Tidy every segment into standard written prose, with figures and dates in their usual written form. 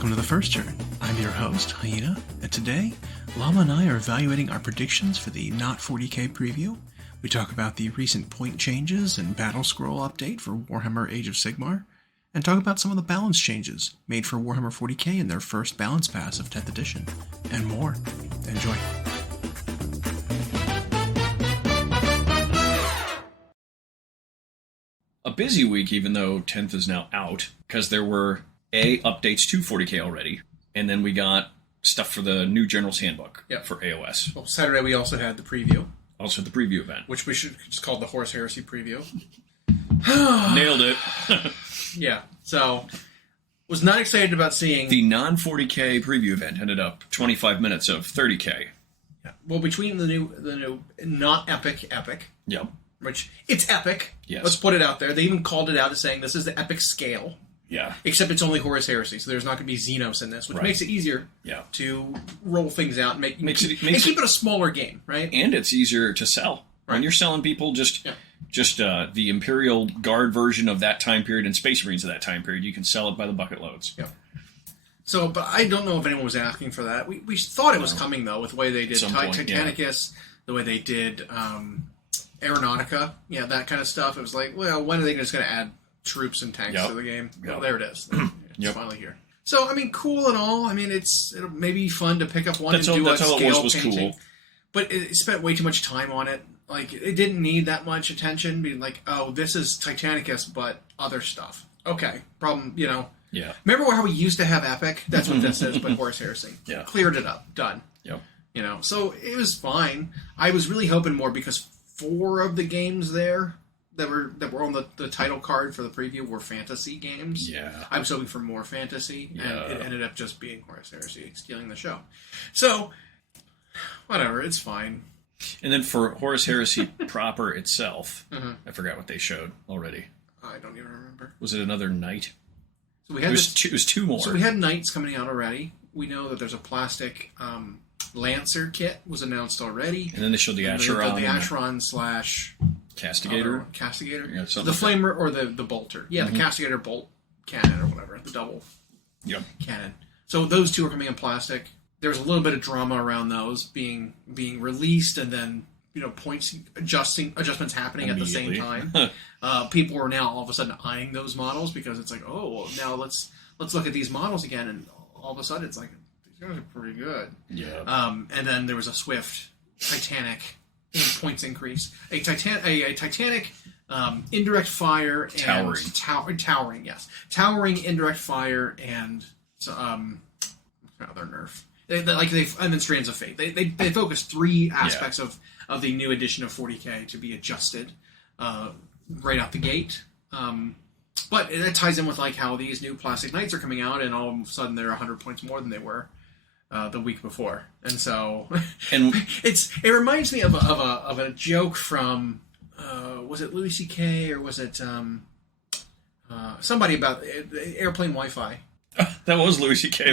Welcome to the First Turn. I'm your host, Hyena, and today, Llama and I are evaluating our predictions for the Not 40k preview. We talk about the recent point changes and Battlescroll update for Warhammer Age of Sigmar, and talk about some of the balance changes made for Warhammer 40k in their first balance pass of 10th edition, and more. Enjoy. A busy week, even though 10th is now out, because there were updates to 40k already, and then we got stuff for the new General's Handbook for AoS. Well, Saturday we also had the preview. Also the preview event. Which we should just call the Horus Heresy preview. Nailed it. Yeah, so was not excited about seeing... The non-40k preview event ended up 25 minutes of 30k. Yeah. Well, between the new not epic. Yep. Which, it's epic. Yes. Let's put it out there. They even called it out as saying this is the epic scale. Yeah. Except it's only Horus Heresy, so there's not going to be Xenos in this, which makes it easier to roll things out and keep it a smaller game, right? And it's easier to sell. Right. When you're selling people just the Imperial Guard version of that time period and Space Marines of that time period, you can sell it by the bucket loads. Yeah. So, but I don't know if anyone was asking for that. We thought it was coming, though, with the way they did Titanicus, the way they did Aeronautica, that kind of stuff. It was like, well, when are they just going to add troops and tanks to the game? Well, there it is. It's finally here. So, I mean, cool and all. I mean, it'll maybe be fun to pick up one and do a scale painting. Cool. But it spent way too much time on it. Like, it didn't need that much attention. Being like, oh, this is Titanicus, but other stuff. Okay, problem, Yeah. Remember how we used to have Epic? That's what this is, but Horus Heresy. Yeah. Cleared it up. Done. Yep. So it was fine. I was really hoping more because 4 of the games there that were on the title card for the preview were fantasy games. Yeah. I was hoping for more fantasy, and it ended up just being Horus Heresy stealing the show. So, whatever, it's fine. And then for Horus Heresy proper itself, I forgot what they showed already. I don't even remember. Was it another knight? So we had it was 2 more. So we had knights coming out already. We know that there's a plastic Lancer kit was announced already. And then they showed the Acheron. The Acheron / Castigator? Castigator? Yeah, the Flamer or the Bolter. Yeah, the Castigator Bolt cannon or whatever. The double cannon. So those 2 are coming in plastic. There's a little bit of drama around those being released and then points adjustments happening at the same time. People are now all of a sudden eyeing those models because it's like, oh, well, now let's look at these models again, and all of a sudden it's like, these guys are pretty good. Yeah. And then there was a swift Titanic points increase. A Titanic indirect fire and towering, yes. Towering indirect fire and other nerf. And then Strands of Fate. They focus 3 aspects of the new edition of 40k to be adjusted right out the gate. But it ties in with like how these new Plastic Knights are coming out, and all of a sudden they're 100 points more than they were the week before. And so it reminds me of a joke from was it Louis C.K. or was it somebody about airplane Wi-Fi. That was Louis C.K.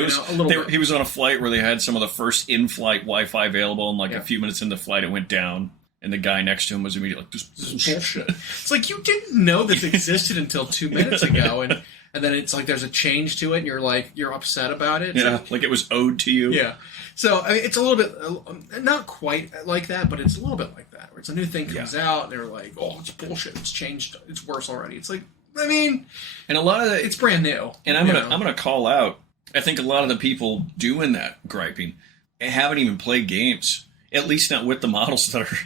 He was on a flight where they had some of the first in-flight Wi-Fi available, and a few minutes into flight it went down, and the guy next to him was immediately like, this is bullshit. It's like, you didn't know this existed until 2 minutes ago, and then it's like there's a change to it, and you're upset about it. Yeah, like it was owed to you. Yeah. So, I mean, it's a little bit, not quite like that, but it's a little bit like that, where it's a new thing comes out, and they're like, oh, it's bullshit, it's changed, it's worse already. It's like, I mean, and a lot of it's brand new. And I'm gonna call out. I think a lot of the people doing that griping haven't even played games, at least not with the models that are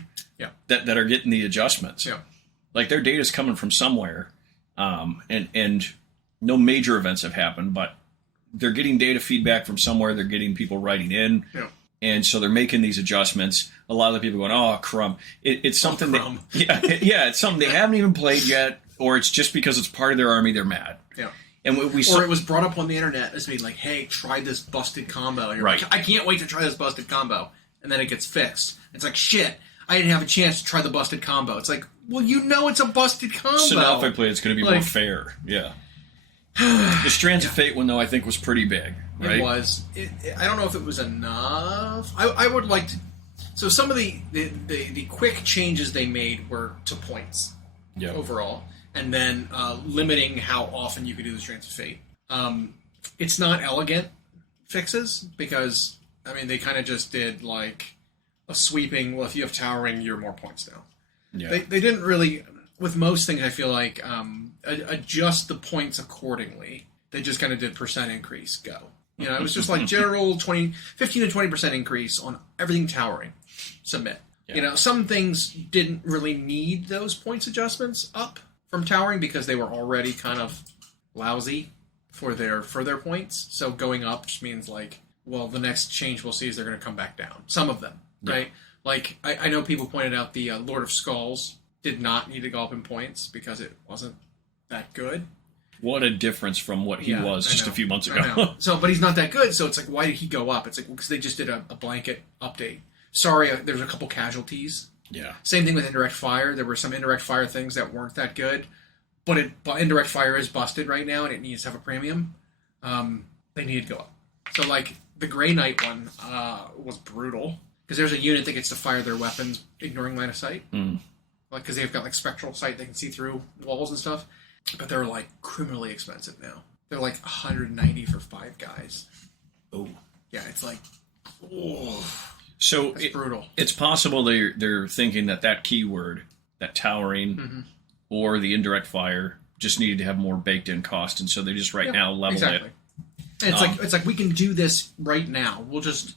that are getting the adjustments. Yeah, like their data's coming from somewhere, and no major events have happened, but they're getting data feedback from somewhere. They're getting people writing in, and so they're making these adjustments. A lot of the people going, "Oh, crumb!" It's something it's something they haven't even played yet. Or it's just because it's part of their army, they're mad. Yeah. And or it was brought up on the internet as being like, hey, try this busted combo. And you're like, I can't wait to try this busted combo. And then it gets fixed. It's like, shit, I didn't have a chance to try the busted combo. It's like, well, it's a busted combo. So now if I play, it's going to be more fair. Yeah. The Strands of Fate one, though, I think was pretty big. Right? It was. I don't know if it was enough. I would like to... So some of the quick changes they made were to points overall. And then limiting how often you could do the Strands of Fate. it's not elegant fixes because, I mean, they kind of just did like a sweeping, well, if you have towering, you're more points now. Yeah. They didn't really, with most things, I feel like, adjust the points accordingly. They just kind of did percent increase, go. You know, it was just like general 15 to 20% increase on everything towering, submit. Yeah. You know, some things didn't really need those points adjustments up from towering because they were already kind of lousy for their points. So going up just means like, well, the next change we'll see is they're going to come back down. Some of them, right? Like, I know people pointed out the Lord of Skulls did not need to go up in points because it wasn't that good. What a difference from what he was just a few months ago. So, but he's not that good, so it's like, why did he go up? It's like, because they just did a blanket update. Sorry, there's a couple casualties. Yeah. Same thing with indirect fire. There were some indirect fire things that weren't that good, but indirect fire is busted right now, and it needs to have a premium. They need to go up. So, like, the Grey Knight one was brutal, because there's a unit that gets to fire their weapons ignoring line of sight. Like, because they've got, like, spectral sight, they can see through walls and stuff. But they're, like, criminally expensive now. They're, like, 190 for 5 guys. Oh. Yeah, it's like, oh. So it's brutal. It's possible they're thinking that keyword, that towering, or the indirect fire, just needed to have more baked-in cost, and so they just now level it. And it's like, we can do this right now. We'll just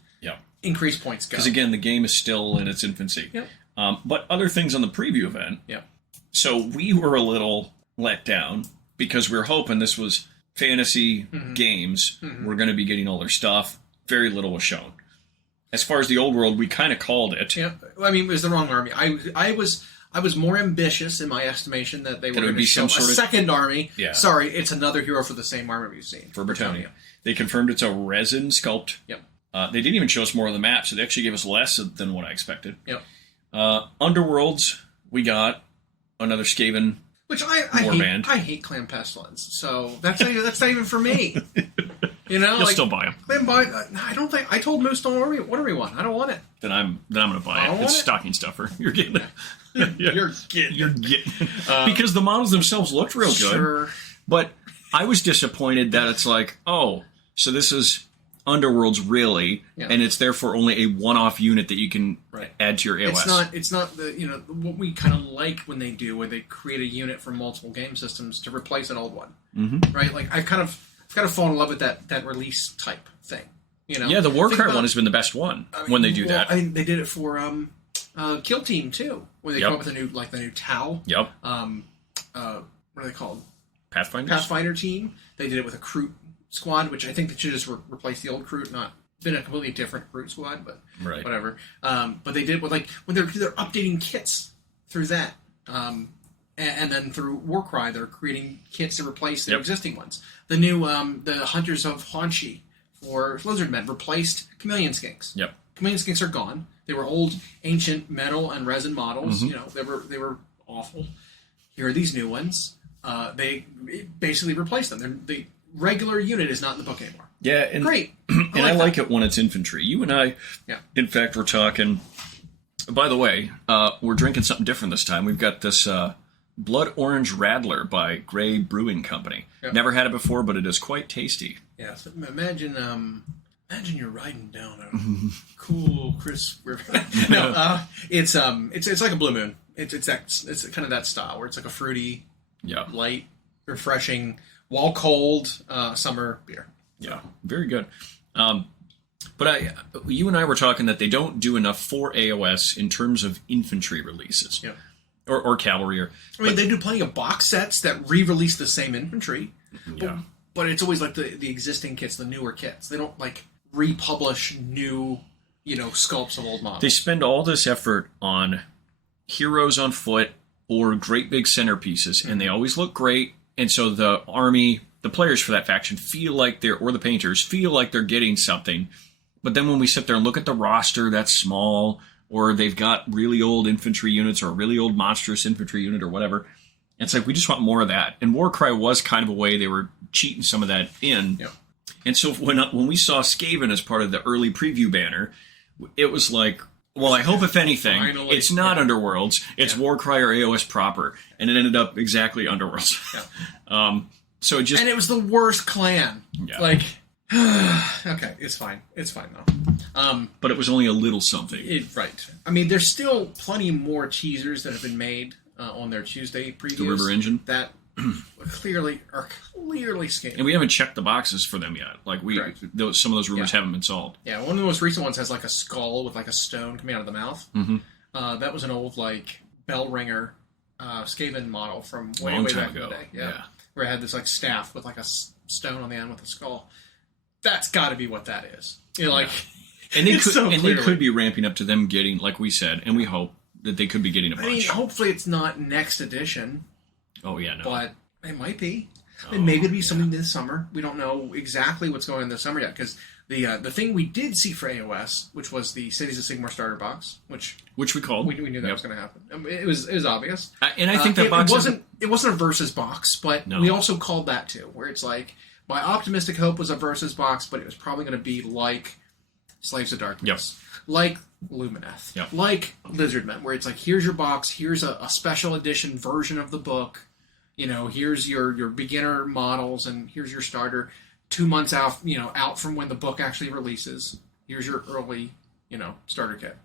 increase points. Because, again, the game is still in its infancy. But other things on the preview event. So we were a little let down because we were hoping this was fantasy games. We're going to be getting all their stuff. Very little was shown. As far as the old world, we kind of called it. Yeah, I mean, it was the wrong army. I was more ambitious in my estimation that they were going to show a second army. Yeah. Sorry, it's another hero for the same army we've seen. For Britannia. They confirmed it's a resin sculpt. Yep. They didn't even show us more of the map, so they actually gave us less than what I expected. Yep. Underworlds, we got another Skaven. Which I hate Clan Pestilence, so that's not even for me. You know, you'll still buy them. I don't think I told Moose don't order one. I don't want it. Then I'm going to buy it. It's stocking stuffer. You're getting it. You're getting because the models themselves looked real good. Sure. But I was disappointed that it's like, oh, so this is Underworlds really, and it's therefore only a one-off unit that you can add to your AoS. It's not the what we kind of like when they create a unit from multiple game systems to replace an old one, right? Like I've kind of fallen in love with that release type thing. You know, the Warcry one has bin the best one when they do that. I mean, they did it for Kill Team too, when they come up with the new Tau. Yep. What are they called? Pathfinder team. They did it with a Kroot squad, which I think they should just replace the old Kroot, not been a completely different Kroot squad, but whatever. But they did with when they're updating kits through that, and then through Warcry, they're creating kits to replace their existing ones. The new the Hunters of Hanshi for Lizardmen replaced Chameleon Skinks. Yep. Chameleon Skinks are gone. They were old, ancient metal and resin models. You know, they were awful. Here are these new ones. They basically replaced them. The regular unit is not in the book anymore. Yeah, and great. I like it when it's infantry. You and I, in fact, were talking. By the way, we're drinking something different this time. We've got this Blood Orange Radler by Grey Brewing Company. Yep. Never had it before, but it is quite tasty. Yeah, so imagine you're riding down a cool, crisp river. It's like a Blue Moon. It's kind of that style where it's like a fruity, light, refreshing, while cold summer beer. Yeah, very good. But you and I were talking that they don't do enough for AoS in terms of infantry releases. Yeah. Or cavalry. They do plenty of box sets that re-release the same infantry. Yeah. But it's always like the existing kits, the newer kits. They don't republish new, sculpts of old models. They spend all this effort on heroes on foot or great big centerpieces, and they always look great. And so the army, the players for that faction or the painters feel like they're getting something. But then when we sit there and look at the roster, that's small, or they've got really old infantry units or a really old monstrous infantry unit or whatever. It's like, we just want more of that. And Warcry was kind of a way they were cheating some of that in. Yep. And so when we saw Skaven as part of the early preview banner, it was like, well, I hope if anything, it's not Underworlds, it's Warcry or AoS proper. And it ended up exactly Underworlds. Yeah. So it just... And it was the worst clan. Yeah. Like, okay, it's fine. It's fine, though. But it was only a little something. Right. I mean, there's still plenty more teasers that have been made on their Tuesday previews. The River Engine? That are clearly scaled. And we haven't checked the boxes for them yet. Like, some of those rumors haven't been solved. Yeah, one of the most recent ones has, like, a skull with, like, a stone coming out of the mouth. Mm-hmm. That was an old, like, bell ringer Skaven model from way back in the day. Yeah. Where it had this, like, staff with, like, a stone on the end with a skull. That's got to be what that is. You know, like... And they could be ramping up to them getting, like we said, and we hope that they could be getting a bunch. I mean, hopefully it's not next edition. Oh, yeah, no. But it might be. And maybe it'll be something this summer. We don't know exactly what's going on this summer yet, because the thing we did see for AoS, which was the Cities of Sigmar starter box, which we called. We knew that was going to happen. I mean, it was obvious. And I think that box... It wasn't a versus box, but we also called that too, where it's like, my optimistic hope was a versus box, but it was probably going to be like Slaves of Darkness, like Lumineth, like Lizardmen, where it's like, here's your box, here's a special edition version of the book, you know, here's your beginner models, and here's your starter 2 months out, you know, out from when the book actually releases. Here's your early, you know, starter kit.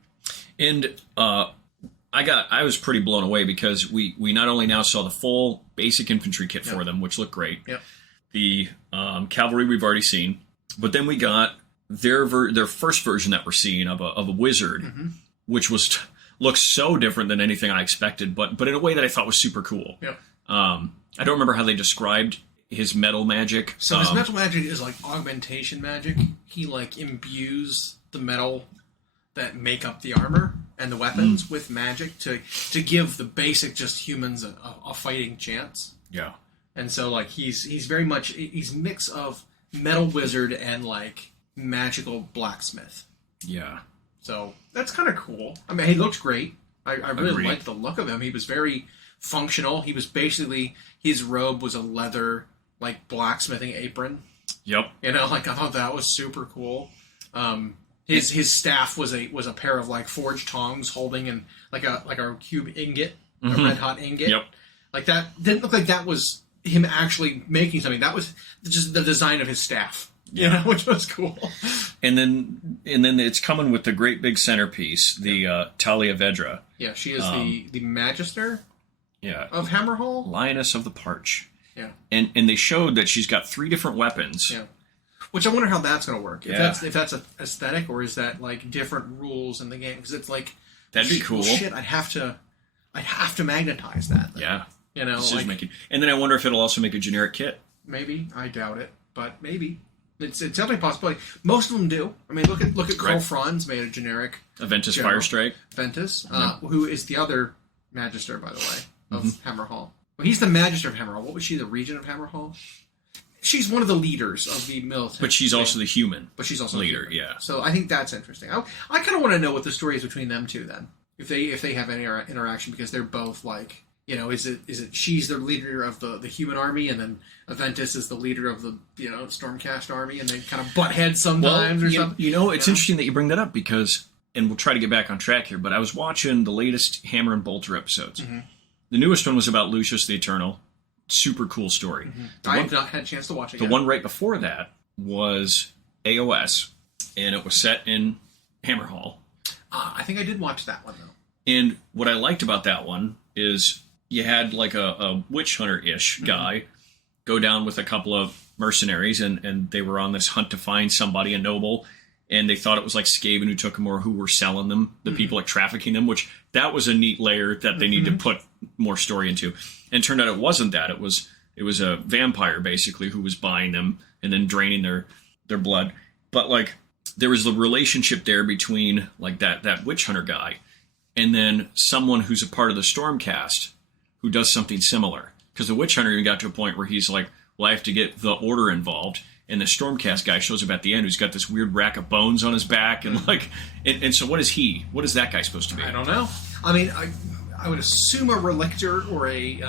And I was pretty blown away, because we not only now saw the full basic infantry kit for them, which looked great. Yep. The cavalry we've already seen, but then we got their first version that we're seeing of a wizard, which looks so different than anything I expected, but in a way that I thought was super cool. Yeah. I don't remember how they described his metal magic. So his metal magic is like augmentation magic. He like imbues the metal that make up the armor and the weapons with magic to give the basic just humans a fighting chance. Yeah. And so like he's very much he's a mix of metal wizard and like magical blacksmith. Yeah. So that's kind of cool. I mean, he looks great. I really liked the look of him. He was very functional. He was basically, his robe was a leather like blacksmithing apron. Yep. You know, like I thought that was super cool. His staff was a pair of like forged tongs holding in like a cube ingot, a red hot ingot. Yep. Like that didn't look like that was him actually making something. That was just the design of his staff. Yeah, you know, which was cool. And then it's coming with the great big centerpiece, the Talia Vedra. Yeah, she is the Magister. Yeah. Of Hammerhall. Lioness of the Parch. Yeah. And they showed that she's got 3 different weapons. Yeah. Which I wonder how that's going to work. If that's an aesthetic, or is that like different rules in the game? Because it's like, that'd be cool. Shit, I'd have to magnetize that. Then. Yeah. You know, decision-making. And then I wonder if it'll also make a generic kit. Maybe. I doubt it, but maybe. It's definitely a possibility. Most of them do. I mean, look at Karl Franz made a generic Ventus Firestrike. Ventus, who is the other Magister, by the way, of Hammerhall. Well, he's the Magister of Hammerhall. What was she, the Regent of Hammerhall? She's one of the leaders of the military. But she's also the human. But she's also leader, yeah. So I think that's interesting. I kind of want to know what the story is between them two then. If they have any interaction, because they're both like, you know, is it she's the leader of the human army, and then Aventus is the leader of the, you know, Stormcast army, and they kind of butt heads sometimes or something? You know, it's interesting that you bring that up, because, and we'll try to get back on track here, but I was watching the latest Hammer and Bolter episodes. The newest one was about Lucius the Eternal. Super cool story. I've not had a chance to watch it yet. The one right before that was AoS, and it was set in Hammerhall. I think I did watch that one, though. And what I liked about that one is you had like a witch hunter-ish guy go down with a couple of mercenaries, and they were on this hunt to find somebody, a noble, and they thought it was like Skaven who took them, or who were selling them, the people like trafficking them, which that was a neat layer that they need to put more story into. And it turned out it wasn't that. It was a vampire, basically, who was buying them and then draining their blood. But like, there was the relationship there between like that witch hunter guy and then someone who's a part of the Stormcast who does something similar. Because the witch hunter even got to a point where he's like, well, I have to get the Order involved. And the Stormcast guy shows up at the end, who's got this weird rack of bones on his back, and like, and so what is he? What is that guy supposed to be? I don't know. I mean, I would assume a relictor or a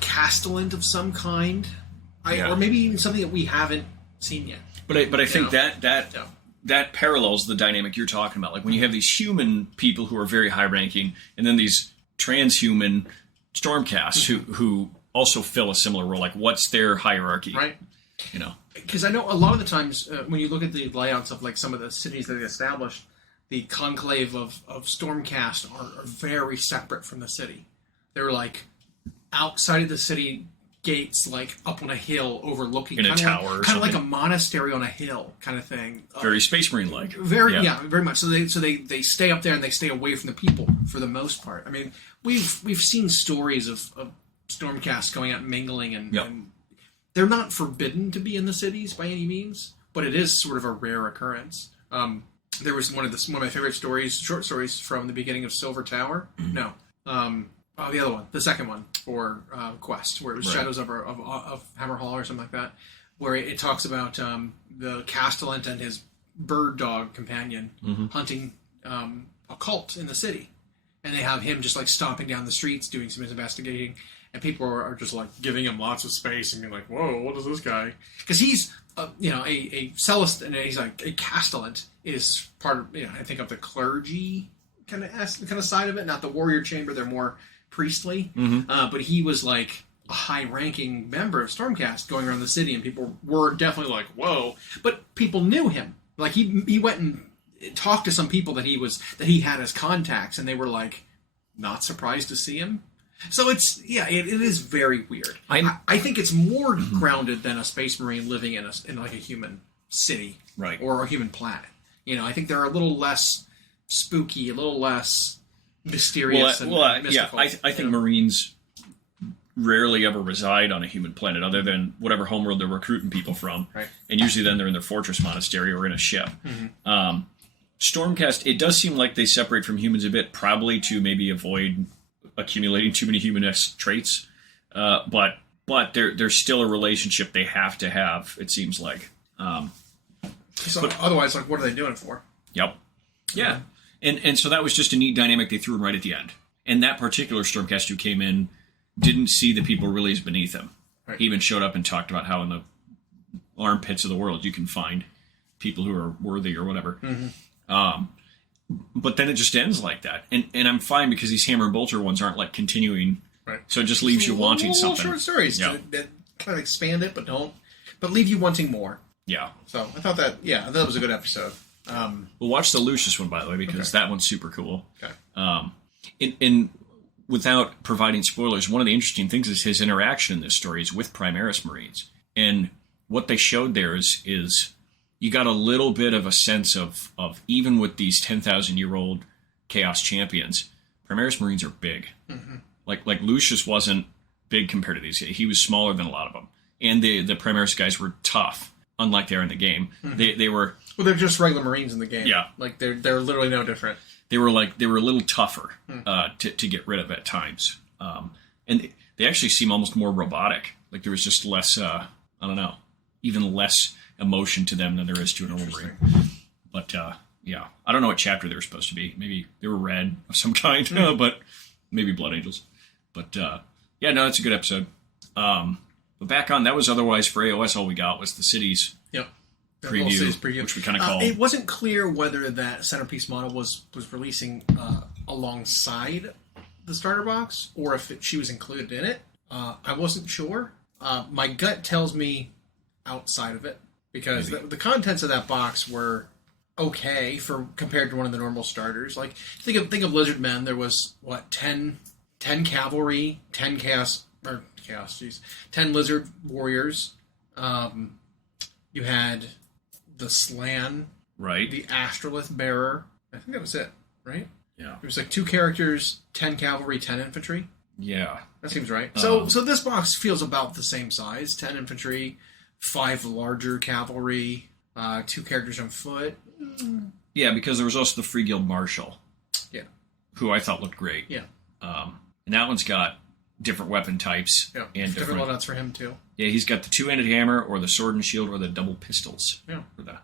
castellan of some kind, or maybe even something that we haven't seen yet. But I think that parallels the dynamic you're talking about. Like when you have these human people who are very high ranking, and then these transhuman Stormcasts who also fill a similar role. Like, what's their hierarchy? Right. You know, because I know a lot of the times when you look at the layouts of like some of the cities that they established, the conclave of Stormcast are very separate from the city. They're like outside of the city gates, like up on a hill overlooking in a tower, kind of like a monastery on a hill, kind of thing. Very Space Marine like. Very much. So they stay up there and they stay away from the people for the most part. I mean, we've seen stories of Stormcast going out and mingling and they're not forbidden to be in the cities by any means, but it is sort of a rare occurrence. There was one of my favorite short stories from the beginning of Silver Tower. Mm-hmm. No, the other one, the second one for Quest, where it was Shadows of Hammer Hall or something like that, where it talks about the Castellan and his bird dog companion hunting a cult in the city, and they have him just like stomping down the streets doing some investigating. And people are just like giving him lots of space and being like, "Whoa, what is this guy?" Because he's, a Celest, and he's like a Castellan is part of, I think of the clergy kind of side of it, not the warrior chamber. They're more priestly, but he was like a high-ranking member of Stormcast going around the city, and people were definitely like, "Whoa!" But people knew him. Like he went and talked to some people that he had as contacts, and they were like not surprised to see him. So it is very weird. I think it's more grounded than a Space Marine living in like a human city, right, or a human planet. I think they're a little less spooky, a little less mysterious and mystical. I think Marines rarely ever reside on a human planet, other than whatever homeworld they're recruiting people from, right. And usually then they're in their fortress monastery or in a ship. Stormcast, it does seem like they separate from humans a bit, probably to maybe avoid accumulating too many human-esque traits, but there's still a relationship they have to have, it seems like. Otherwise, like, what are they doing it for? Yep. Yeah. And so that was just a neat dynamic they threw in right at the end. And that particular Stormcast who came in didn't see the people really as beneath him. Right. He even showed up and talked about how in the armpits of the world you can find people who are worthy or whatever. But then it just ends like that. And I'm fine because these Hammer and Bolter ones aren't like continuing. Right. So it just leaves you wanting something. Short stories that kind of expand it, but leave you wanting more. Yeah. So I thought that was a good episode. We'll watch the Lucius one, by the way, because that one's super cool. Okay. In without providing spoilers, one of the interesting things is his interaction in this story is with Primaris Marines. And what they showed there is you got a little bit of a sense of even with these 10,000-year-old Chaos champions, Primaris Marines are big. Like Lucius wasn't big compared to these. He was smaller than a lot of them. And the Primaris guys were tough, unlike they are in the game. They were... Well, they're just regular Marines in the game. Yeah. Like, they're literally no different. They were a little tougher to get rid of at times. And they actually seem almost more robotic. Like there was just less, even less emotion to them than there is to an old Marine. But, I don't know what chapter they were supposed to be. Maybe they were red of some kind, but maybe Blood Angels. But, it's a good episode. But back on, that was otherwise for AoS, all we got was the cities. Yep. Preview, which we kind of call. It wasn't clear whether that centerpiece model was releasing alongside the starter box or if she was included in it. I wasn't sure. My gut tells me outside of it because the contents of that box were okay compared to one of the normal starters. Like think of Lizardmen. There was 10 cavalry, 10 10 lizard warriors. You had the Slan, right? The Astrolith Bearer. I think that was it, right? Yeah. It was like 2 characters, 10 cavalry, 10 infantry. Yeah. That seems right. So this box feels about the same size. 10 infantry, 5 larger cavalry, 2 characters on foot. Yeah, because there was also the Free Guild Marshal. Yeah. Who I thought looked great. Yeah. And that one's got different weapon types. Yeah. And different loadouts for him, too. Yeah, he's got the 2-handed hammer, or the sword and shield, or the double pistols. Yeah. For that.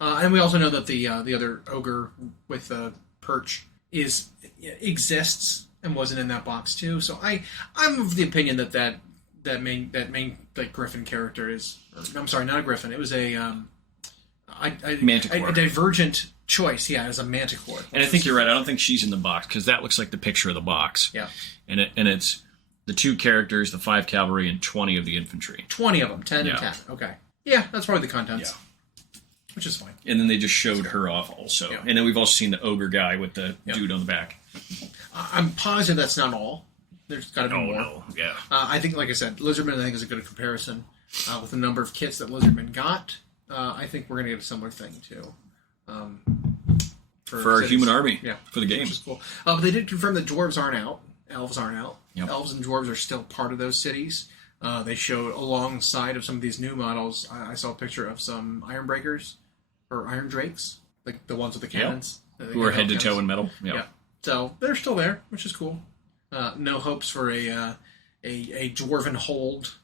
And we also know that the other ogre with the perch exists and wasn't in that box too. So I'm of the opinion that main like Griffin character is. I'm sorry, not a Griffin. It was a Manticore. A divergent choice. Yeah, as a Manticore. And I think you're right. I don't think she's in the box because that looks like the picture of the box. Yeah. And it's the 2 characters, the 5 cavalry, and 20 of the infantry. 20 of them, 10 and 10. Okay. Yeah, that's probably the contents. Yeah. Which is fine. And then they just showed her off also. Yeah. And then we've also seen the ogre guy with the dude on the back. I'm positive that's not all. There's got to be more. No. Yeah. I think, like I said, Lizardman, I think, is a good comparison. With the number of kits that Lizardman got, I think we're going to get a similar thing, too. For our human army. Yeah. For the game. Which is cool. But they did confirm that dwarves aren't out. Elves aren't out. Yep. Elves and dwarves are still part of those cities. They showed alongside of some of these new models, I saw a picture of some Iron Breakers, or Iron Drakes, like the ones with the cannons. Yep. Who are head to toe in metal. Yep. Yeah. So they're still there, which is cool. No hopes for a dwarven hold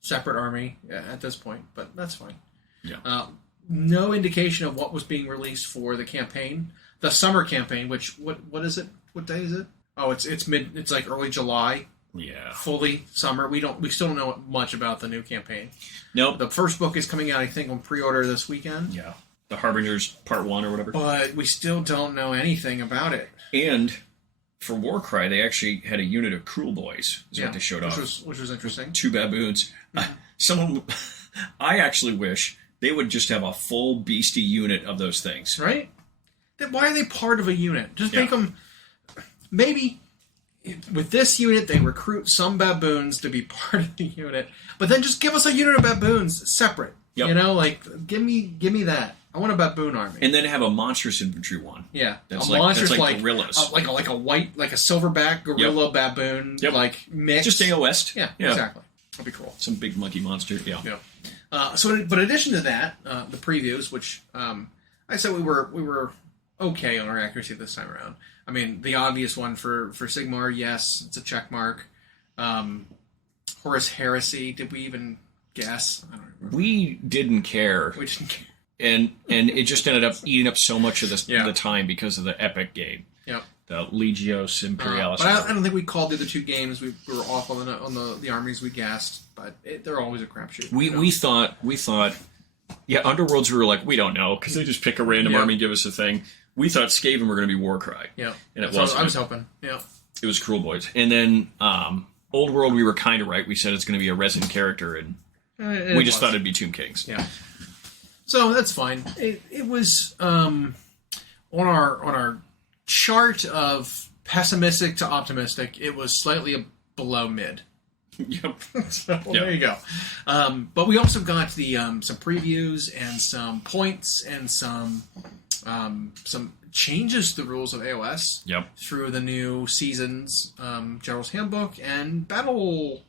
separate army at this point, but that's fine. Yeah. No indication of what was being released for the campaign, the summer campaign. Which what is it? What day is it? Oh, it's mid. It's like early July. Yeah. Fully summer. We still don't know much about the new campaign. Nope. The first book is coming out, I think, on pre-order this weekend. Yeah. The Harbingers Part 1 or whatever. But we still don't know anything about it. And for Warcry, they actually had a unit of Cruel Boys, is what they showed off. Which was interesting. 2 baboons. I actually wish they would just have a full beastie unit of those things. Right? Why are they part of a unit? Just make them... Maybe with this unit, they recruit some baboons to be part of the unit, but then just give us a unit of baboons separate. Yep. You know, like, give me that. I want a baboon army. And then have a monstrous infantry one. Yeah. That's like gorillas. Like a white, like a silverback gorilla baboon, like mix. Just AoS. Yeah, exactly. That'd be cool. Some big monkey monster. Yeah. But in addition to that, the previews, which I said we were okay on our accuracy this time around. I mean, the obvious one for Sigmar, yes, it's a check mark. Horus Heresy, did we even guess? I don't remember. We didn't care. We didn't care. And it just ended up eating up so much of the time because of the epic game. Yeah. The Legios Imperialis. But I don't think we called the other 2 games. We were off on the armies we guessed, but they're always a crapshoot. We thought, Underworlds, we were like, we don't know, because they just pick a random army and give us a thing. We thought Skaven were going to be Warcry. Yeah. And it wasn't. I was hoping. Yeah. It was Cruel Boys. And then Old World, we were kind of right. We said it's going to be a resin character, and we just thought it'd be Tomb Kings. Yeah. So that's fine. It was on our chart of pessimistic to optimistic. It was slightly below mid. Yep. There you go. But we also got the some previews and some points and some changes to the rules of AoS. Yep. Through the new seasons, General's Handbook and Battlescroll.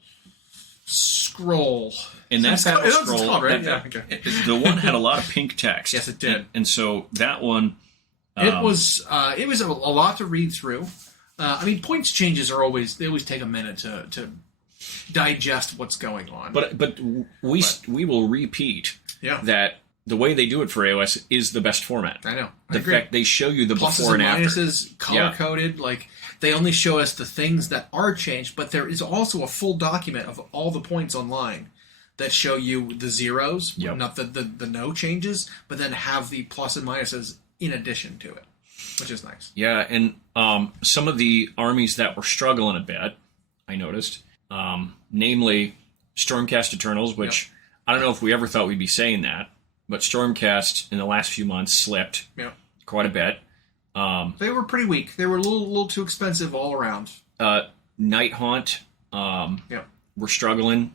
And that Battlescroll, right? The one had a lot of pink text. Yes, it did. And so that one, it was a lot to read through. I mean, points changes are always take a minute to digest what's going on. But we will repeat that the way they do it for AoS is the best format. I know. The fact they show you the pluses before and after. Minuses, color-coded. Like, they only show us the things that are changed, but there is also a full document of all the points online that show you the zeros, not the no changes, but then have the plus and minuses in addition to it, which is nice. Yeah, and some of the armies that were struggling a bit, I noticed, namely Stormcast Eternals, which I don't know if we ever thought we'd be saying that, but Stormcast in the last few months slipped quite a bit. They were pretty weak. They were a little too expensive all around. Night Haunt, we're struggling.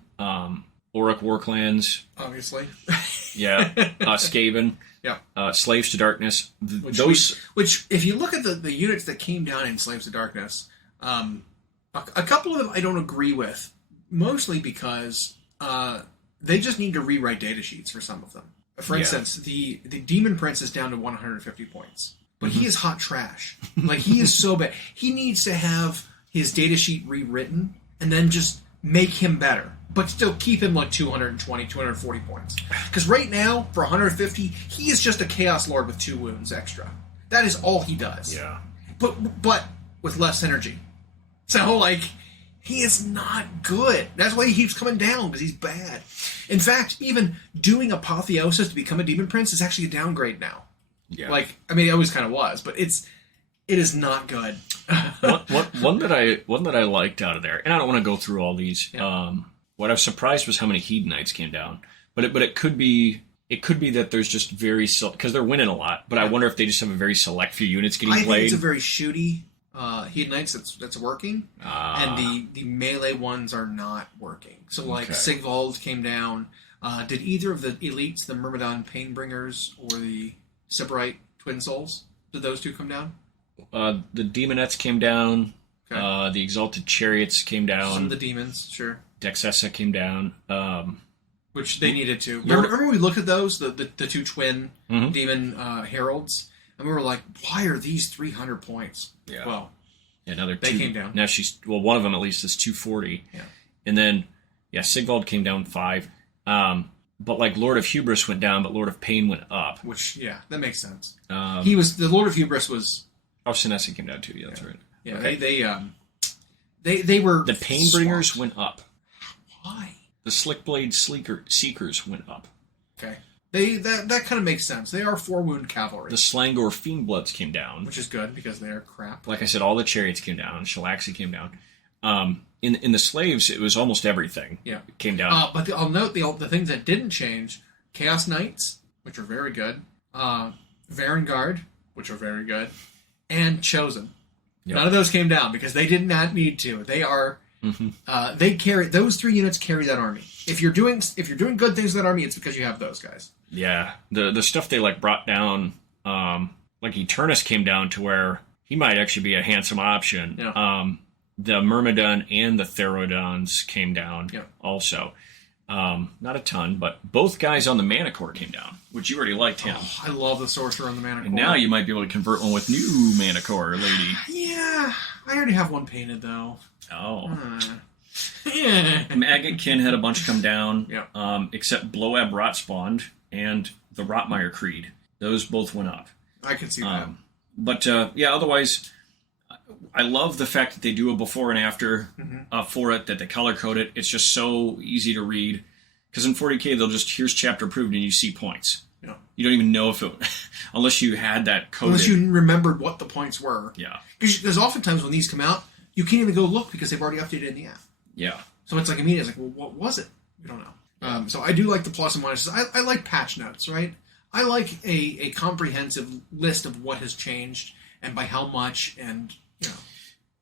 Auric Warclans, obviously. Skaven. Slaves to Darkness. Which, if you look at the units that came down in Slaves to Darkness, a couple of them I don't agree with, mostly because they just need to rewrite data sheets for some of them. For instance, the Demon Prince is down to 150 points. But he is hot trash. Like, he is so bad. He needs to have his data sheet rewritten and then just make him better. But still keep him like 220, 240 points. Because right now, for 150, he is just a Chaos Lord with 2 wounds extra. That is all he does. Yeah. But with less energy. So, like, he is not good. That's why he keeps coming down, because he's bad. In fact, even doing Apotheosis to become a Demon Prince is actually a downgrade now. Yeah. Like, I mean, it always kind of was, but it's It is not good. one that I liked out of there, and I don't want to go through all these. Yeah. What I was surprised was how many Hedonites came down. But it could be that there's just because they're winning a lot. But I wonder if they just have a very select few units getting played. I think it's a very shooty Hedonites that's working, and the melee ones are not working. So like Sigvald came down. Did either of the elites, the Myrmidon Painbringers or the Sybarite Twin Souls, did those two come down? The Demonettes came down. Okay. The Exalted Chariots came down. Some of the demons, sure. Dexessa came down. Which they needed to. Remember we looked at those, the two twin demon heralds, and we were like, why are these 300 points? Yeah. Well, another they came down. Now one of them at least is 240. Yeah. And then, Sigvald came down 5. But like Lord of Hubris went down, but Lord of Pain went up. Which, that makes sense. The Lord of Hubris was... Oh, Sinessa came down too, that's right. Yeah, okay. They were... The Painbringers went up. Why? The Slickblade Seekers went up. Okay. That kind of makes sense. They are 4-wound cavalry. The Slangor Fiendbloods came down. Which is good, because they're crap. Like I said, all the Chariots came down. Shalaxi came down. In the Slaves, it was almost everything. Yeah. Came down. But I'll note the things that didn't change. Chaos Knights, which are very good. Varangard, which are very good. And Chosen. Yep. None of those came down, because they did not need to. They are... they carry those 3 units carry that army. If you're doing good things with that army, it's because you have those guys. Yeah, the stuff they brought down, like Eternus came down to where he might actually be a handsome option. Yeah. The Myrmidon and the Therodons came down also. Not a ton, but both guys on the Manicore came down, which you already liked him. Oh, I love the Sorcerer on the Manicore. And now you might be able to convert one with new Manicore lady. Yeah, I already have one painted though. Oh. Maggotkin had a bunch come down, except Bloab Rotspawned and the Rotmire Creed. Those both went up. I can see that. But, otherwise, I love the fact that they do a before and after for it, that they color code it. It's just so easy to read. Because in 40K, they'll just, here's chapter approved, and you see points. Yeah. You don't even know if it, unless you had that coded. Unless you remembered what the points were. Yeah. Because there's oftentimes when these come out, you can't even go look because they've already updated it in the app. Yeah. So it's like immediately, it's like, well, what was it? We don't know. So I do like the plus and minuses. I like patch notes, right? I like a comprehensive list of what has changed and by how much, and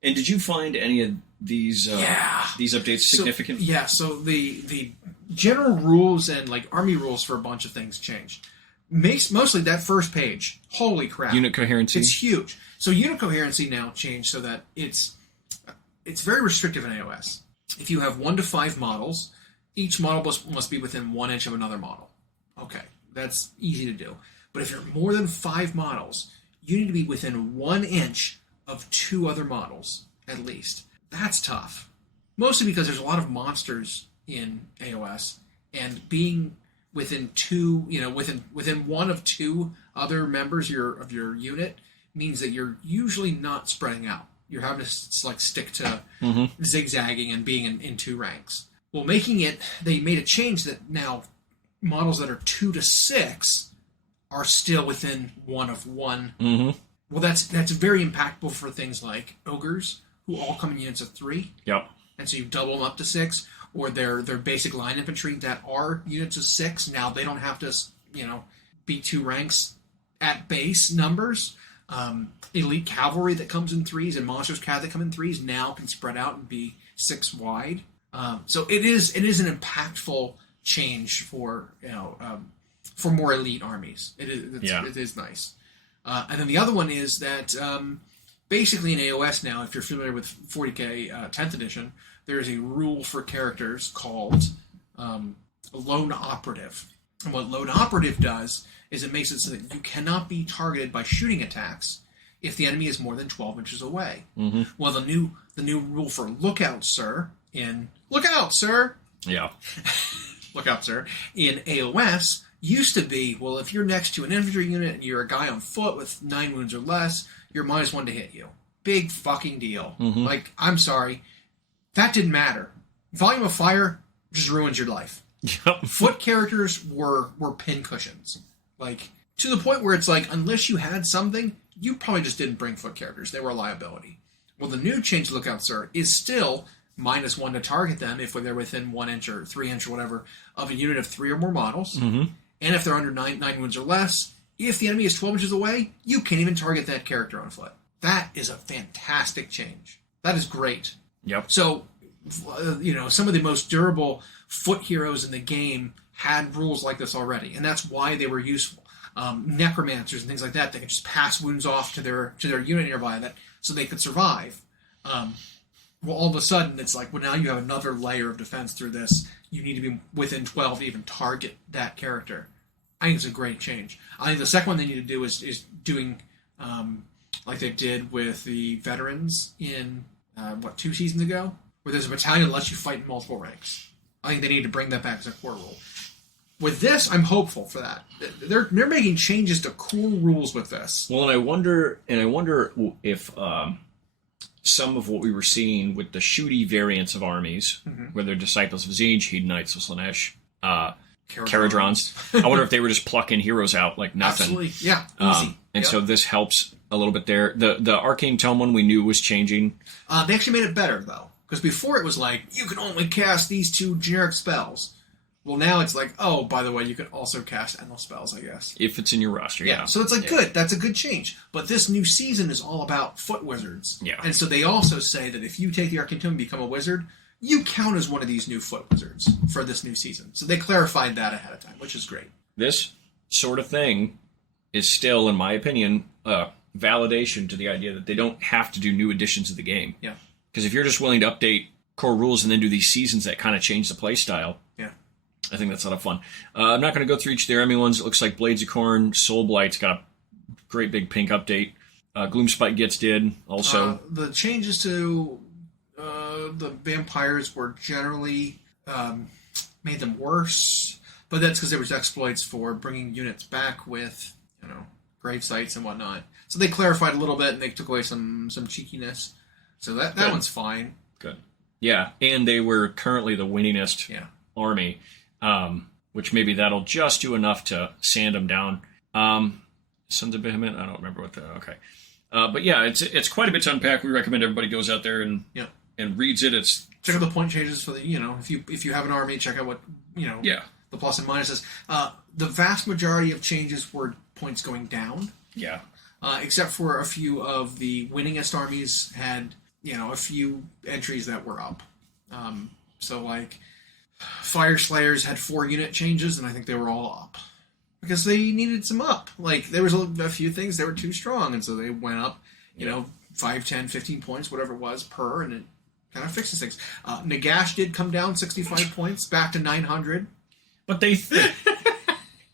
And did you find any of these updates significant? So the general rules and army rules for a bunch of things changed. Mostly that first page. Holy crap! Unit coherency. It's huge. So unit coherency now changed so that it's very restrictive in AoS. If you have 1 to 5 models, each model must be within 1 inch of another model. Okay, that's easy to do. But if you're more than 5 models, you need to be within 1 inch of 2 other models, at least. That's tough. Mostly because there's a lot of monsters in AoS, and being within 2, within 1 of 2 other members of your unit means that you're usually not spreading out. You're having to stick to zigzagging and being in 2 ranks. Well, they made a change that now models that are 2 to 6 are still within 1 of 1. Mm-hmm. Well, that's very impactful for things like ogres, who all come in units of 3. Yep. And so you double them up to 6, or their basic line infantry that are units of 6. Now they don't have to, be 2 ranks at base numbers. Elite cavalry that comes in 3s and monsters cav that come in 3s now can spread out and be 6 wide. So it is an impactful change for more elite armies. It is nice. And then the other one is that basically in AoS now, if you're familiar with 40K 10th edition, there is a rule for characters called Lone Operative. And what Lone Operative does is it makes it so that you cannot be targeted by shooting attacks if the enemy is more than 12 inches away. Mm-hmm. Well, the new rule for Lookout Sir in Lookout Sir in AoS used to be, well, if you're next to an infantry unit and you're a guy on foot with 9 wounds or less, you're -1 to hit you. Big fucking deal. Mm-hmm. I'm sorry. That didn't matter. Volume of fire just ruins your life. Yep. Foot characters were pin cushions. To the point where it's unless you had something, you probably just didn't bring foot characters. They were a liability. Well, the new change Lookout Sir is still -1 to target them if they're within 1 inch or 3 inch or whatever of a unit of 3 or more models. Mm-hmm. And if they're under 9 wounds or less, if the enemy is 12 inches away, you can't even target that character on foot. That is a fantastic change. That is great. Yep. So, some of the most durable foot heroes in the game had rules like this already, and that's why they were useful. Necromancers and things like that, they could just pass wounds off to their unit nearby so they could survive. Well, all of a sudden, it's like, well, now you have another layer of defense through this. You need to be within 12 to even target that character. I think it's a great change. I think the second one they need to do is doing like they did with the veterans in, 2 seasons ago, where there's a battalion that lets you fight in multiple ranks. I think they need to bring that back as a core rule. With this, I'm hopeful for that. They're making changes to core rules with this. Well, and I wonder if some of what we were seeing with the shooty variants of armies, where they're Disciples of Zinj, Hedonites of Slaanesh, Caradrons. I wonder if they were just plucking heroes out like nothing. Absolutely, yeah, easy. So this helps a little bit there. The Arcane Tome one we knew was changing. They actually made it better, though. Because before it was like, you can only cast these 2 generic spells. Well, now it's like, oh, by the way, you can also cast endless spells, I guess. If it's in your roster, yeah. So it's like, good. That's a good change. But this new season is all about foot wizards. Yeah. And so they also say that if you take the Arcane Tome and become a wizard, you count as one of these new foot wizards for this new season. So they clarified that ahead of time, which is great. This sort of thing is still, in my opinion, validation to the idea that they don't have to do new additions to the game. Yeah. Because if you're just willing to update core rules and then do these seasons that kind of change the play style, yeah, I think that's a lot of fun. I'm not going to go through each of the enemy ones. It looks like Blades of Corn, Soul Blight's got a great big pink update. Gloomspite Gets did also. The changes to the vampires were generally made them worse, but that's because there was exploits for bringing units back with grave sites and whatnot. So they clarified a little bit and they took away some cheekiness. So that one's fine. Good. Yeah, and they were currently the winningest army, which maybe that'll just do enough to sand them down. Sons of Behemoth, I don't remember what the... Okay. But yeah, it's quite a bit to unpack. We recommend everybody goes out there and reads it. Check out the point changes for the, if you have an army, check out what, the plus and minuses. The vast majority of changes were points going down. Yeah. Except for a few of the winningest armies had, a few entries that were up. So, like, Fire Slayers had 4 unit changes, and I think they were all up. Because they needed some up. Like, there was a few things that were too strong, and so they went up, 5, 10, 15 points, whatever it was, per, and it kind of fixes things. Nagash did come down 65 points, back to 900. But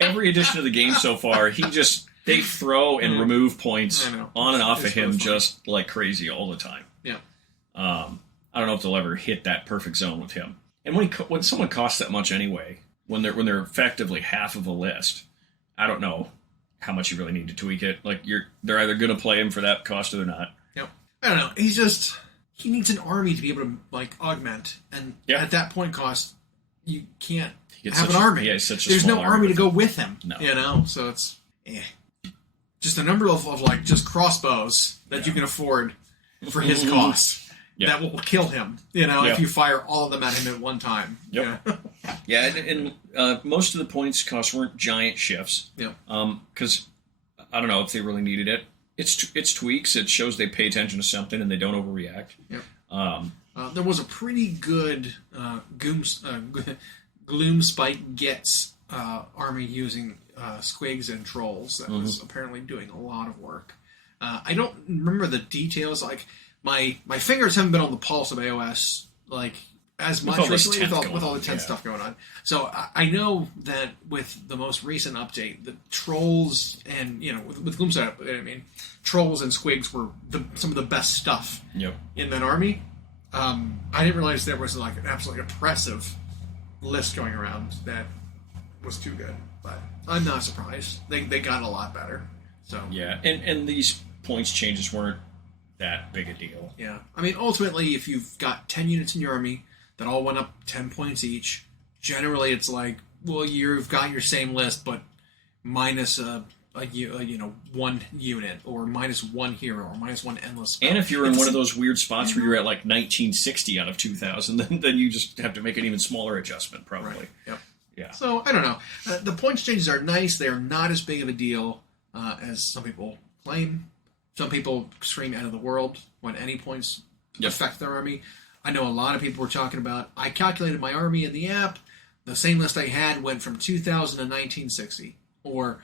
every edition of the game so far, they throw and remove points on and off of him just like crazy all the time. Yeah. I don't know if they'll ever hit that perfect zone with him. And when someone costs that much anyway, when they're effectively half of a list, I don't know how much you really need to tweak it. Like they're either going to play him for that cost or they're not. Yep. I don't know. He needs an army to be able to augment, and at that point cost, you can't have an army. There's no army to go with him. No. So it's just a number of just crossbows that you can afford for his cost. That will kill him, if you fire all of them at him at one time. Yep. And most of the points cost weren't giant shifts. Yeah. Because I don't know if they really needed it. It's tweaks. It shows they pay attention to something and they don't overreact. Yep. There was a pretty good Gloomspite Gets army using squigs and trolls that was apparently doing a lot of work. I don't remember the details. Like my fingers haven't been on the pulse of AoS as much recently with all the 10 stuff going on. So I know that with the most recent update, the trolls and with Gloomspite, trolls and squigs were some of the best stuff in that army. I didn't realize there was an absolutely oppressive list going around that was too good, but I'm not surprised. They got a lot better. So and these points changes weren't that big a deal. Yeah, ultimately, if you've got 10 units in your army that all went up 10 points each, generally it's you've got your same list, but minus a one unit, or -1 hero, or -1 endless spell. And if you're in one of those weird spots where you're at like 1960 out of 2000, then you just have to make an even smaller adjustment, probably. Right. Yep. Yeah. So, I don't know. The points changes are nice. They are not as big of a deal as some people claim. Some people scream end of the world when any points affect their army. I know a lot of people were talking about, I calculated my army in the app. The same list I had went from 2000 to 1960. Or,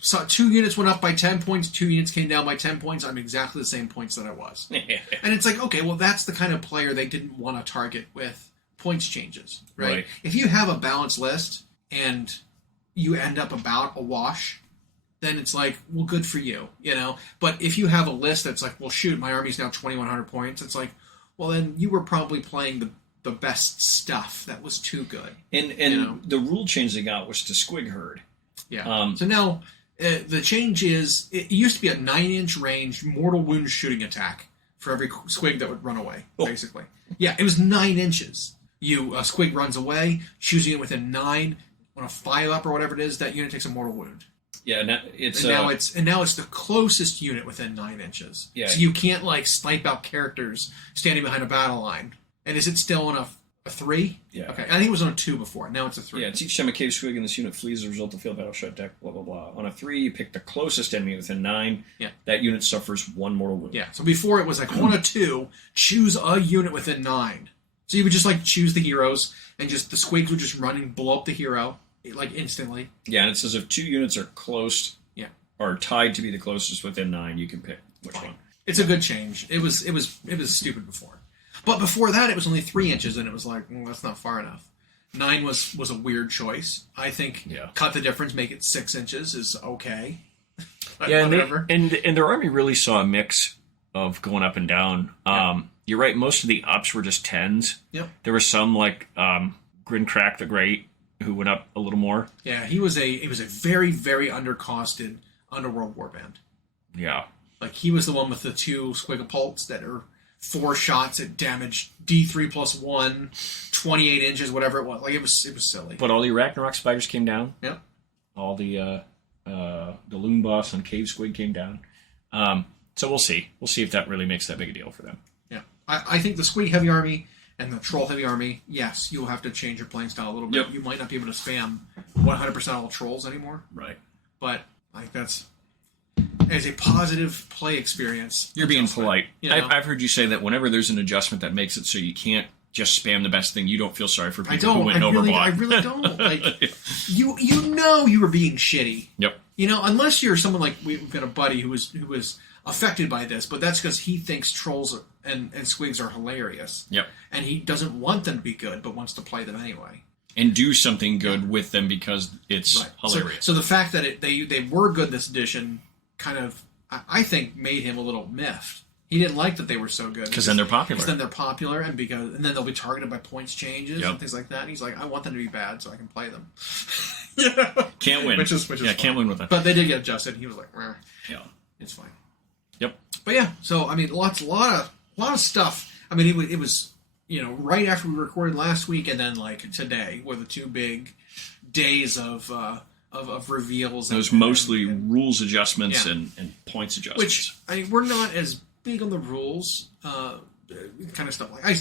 so 2 units went up by 10 points, 2 units came down by 10 points. I'm exactly the same points that I was. And it's like, okay, well, that's the kind of player they didn't want to target with points changes, right? If you have a balanced list and you end up about a wash, then it's like, well, good for you, But if you have a list that's like, well, shoot, my army's now 2,100 points, it's like, well, then you were probably playing the best stuff that was too good. And the rule change they got was to squig herd. Yeah. So now the change is, it used to be a 9-inch range mortal wound shooting attack for every squig that would run away, basically. Yeah, it was 9 inches. A squig runs away, shoots a unit within 9, on a 5-up or whatever it is, that unit takes a mortal wound. Yeah, now it's the closest unit within 9 inches. Yeah. So you can't snipe out characters standing behind a battle line. And is it still on a 3? Yeah. Okay. I think it was on a 2 before. Now it's a 3. Yeah, it's each time a cave squig in this unit flees as a result of field battle shut deck, blah, blah, blah. On a 3, you pick the closest enemy within 9. Yeah. That unit suffers 1 mortal wound. Yeah. So before it was on a 2, choose a unit within 9. So you would just choose the heroes, and just the squigs would just run and blow up the hero instantly. Yeah, and it says if 2 units are close, are tied to be the closest within 9, you can pick which one. It's a good change. It was stupid before, but before that it was only 3 inches, and it was like, well, that's not far enough. 9 was a weird choice. I think cut the difference, make it 6 inches is okay. Yeah, and their army really saw a mix of going up and down. You're right. Most of the ups were just 10s. Yep. There was some Grincrack the Great who went up a little more. Yeah, he was a very, very undercosted Underworld Warband. Yeah. He was the one with the 2 squigapults that are 4 shots at damage D3 + 1, 28 inches, whatever it was. It was silly. But all the Ragnarok spiders came down. Yep. All the Loon Boss and Cave Squig came down. So we'll see. We'll see if that really makes that big a deal for them. Yeah. I think the Squig heavy army and the Troll heavy army, yes, you'll have to change your playing style a little bit. Yep. You might not be able to spam 100% all trolls anymore. Right. But that's, as a positive play experience. You're being polite. I've heard you say that whenever there's an adjustment that makes it so you can't just spam the best thing, you don't feel sorry for people who went overboard. I really don't. You were being shitty. Yep. Unless you're someone we've got a buddy who was affected by this, but that's because he thinks trolls and squigs are hilarious. Yep. And he doesn't want them to be good, but wants to play them anyway. And do something good with them because it's hilarious. So the fact that they were good this edition kind of, I think, made him a little miffed. He didn't like that they were so good. Because then they're popular. And then they'll be targeted by points changes and things like that. And he's like, I want them to be bad so I can play them. Can't win. Which is can't win with them. But they did get adjusted. And he was like, it's fine. Yep. But yeah, so a lot of stuff. It was right after we recorded last week, and then today were the 2 big days of reveals. Those mostly rules adjustments and points adjustments. Which we're not as big on the rules kind of stuff. I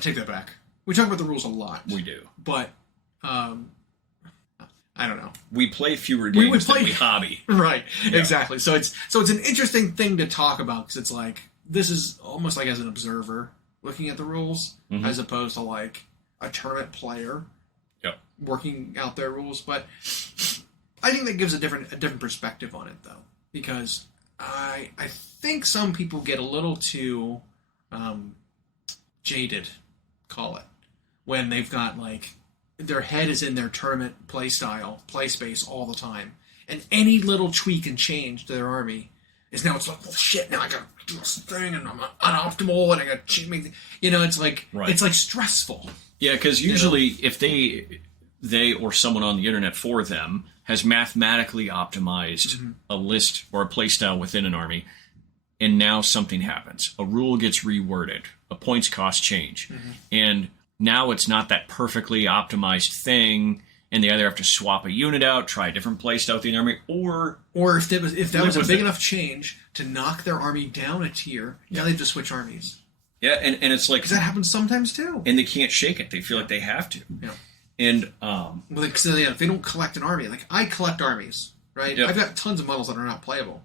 take that back. We talk about the rules a lot. We do, but I don't know. We play fewer games than we hobby. Right, exactly. So it's an interesting thing to talk about, because it's this is almost as an observer looking at the rules, as opposed to a tournament player working out their rules. But I think that gives a different perspective on it, though, because I think some people get a little too jaded, call it, when they've got their head is in their tournament play space all the time, and any little tweak and change to their army is now, it's well, shit, now I gotta do this thing, and I'm unoptimal, and I gotta cheat me. It's stressful. Yeah, because usually if they or someone on the internet for them has mathematically optimized a list or a playstyle within an army, and now something happens. A rule gets reworded, a points cost change, and now it's not that perfectly optimized thing, and they either have to swap a unit out, try a different playstyle within the army, or if that was a with big it. enough change to knock their army down a tier, now they have to switch armies. yeah, and it's like, Because that happens sometimes too. and they can't shake it. They feel like they have to. Yeah. And Because if they don't collect an army, like I collect armies, right? Yep. I've got tons of models that are not playable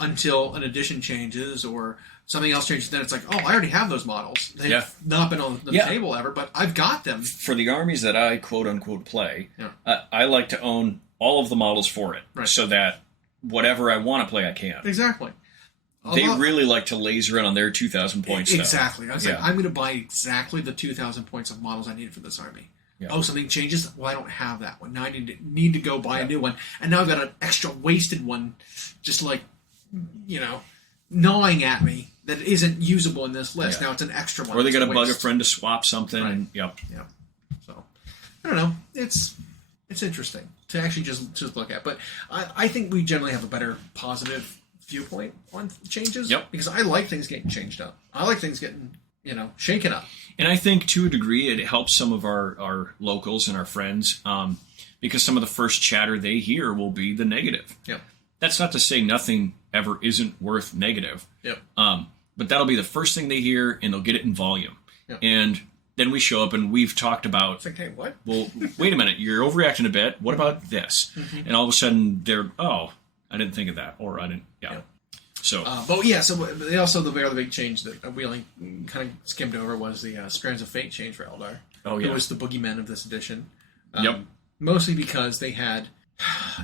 until an edition changes or something else changes. Then it's like, oh, I already have those models. They've Yeah. not been on the Yeah. table ever, but I've got them. for the armies that I quote unquote play, Yeah. I like to own all of the models for it, Right. so that whatever I want to play, I can. Exactly. They really like to laser in on their 2,000 points. Exactly. I was like, Yeah. I'm going to buy exactly the 2,000 points of models I need for this army. Yeah. Oh, something changes? Well, I don't have that one. Now I need to go buy a new one. And now I've got an extra wasted one just like, gnawing at me that isn't usable in this list. Yeah. Now it's an extra one. Or they It's got to bug a waste. friend to swap something. Right. And, yep. Yeah. So, I don't know. It's interesting to actually just look at. But I think we generally have a better positive viewpoint on changes. Yep. Because I like things getting changed up. I like things getting, shaken up. And I think to a degree it helps some of our locals and our friends because some of the first chatter they hear will be the negative. Yep. That's not to say nothing ever isn't worth negative. Yep. But that'll be the first thing they hear, and they'll get it in volume. Yep. And then we show up, and we've talked about, It's like, hey, what? well, wait a minute, you're overreacting a bit. What about this? Mm-hmm. And all of a sudden, they're, oh, I didn't think of that, or I didn't, yeah. Yeah. So, But yeah, so they also, the other big change that we only kind of skimmed over was the Strands of Fate change for Eldar. oh yeah, It was the boogeymen of this edition. Yep. Mostly because they had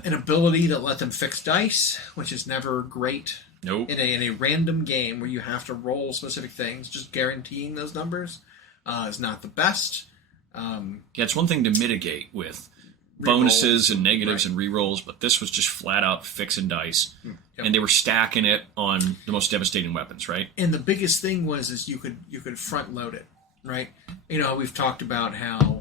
an ability that let them fix dice, which is never great nope. in a random game where you have to roll specific things. Just guaranteeing those numbers is not the best. Yeah, it's one thing to mitigate with bonuses and negatives and rerolls, but this was just flat out fixing dice, Yep. and they were stacking it on the most devastating weapons, right? And the biggest thing is you could front load it, right? We've talked about how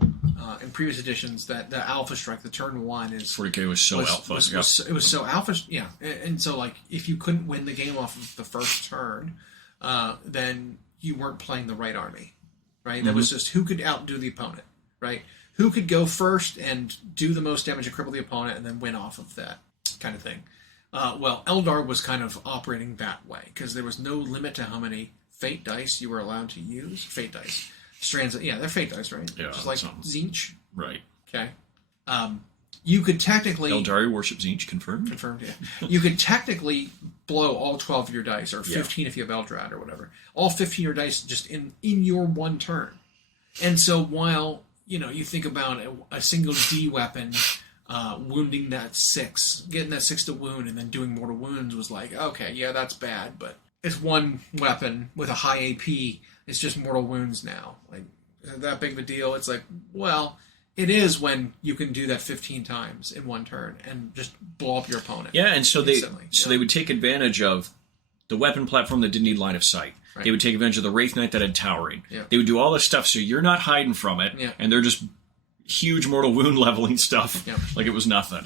in previous editions that the Alpha Strike, the turn one is 40k was so alpha. it was so alpha, yeah. And so like if you couldn't win the game off of the first turn, then you weren't playing the right army, right? That was just who could outdo the opponent, right? Who could go first and do the most damage and cripple the opponent and then win off of that kind of thing. Well, Eldar was kind of operating that way because there was no limit to how many fate dice you were allowed to use. Fate dice. Strands, they're fate dice, right? Yeah, just like something. Zinch. Right. Okay. You could technically Eldari worship Zinch confirmed. confirmed. Yeah. You could technically blow all 12 of your dice, or 15 if you have Eldrad or whatever. All 15 of your dice just in your one turn. And so while you think about a single D weapon wounding that 6, getting that 6 to wound, and then doing mortal wounds was like, okay, yeah, that's bad, but it's one weapon with a high AP. It's just mortal wounds now. Like, is it that big of a deal? It's like, well, it is when you can do that 15 times in one turn and just blow up your opponent. Yeah, and so instantly. they would take advantage of the weapon platform that didn't need line of sight. Right. They would take advantage of the Wraith Knight that had towering. Yeah. They would do all this stuff so you're not hiding from it, Yeah. and they're just huge mortal wound leveling stuff Yeah. like it was nothing.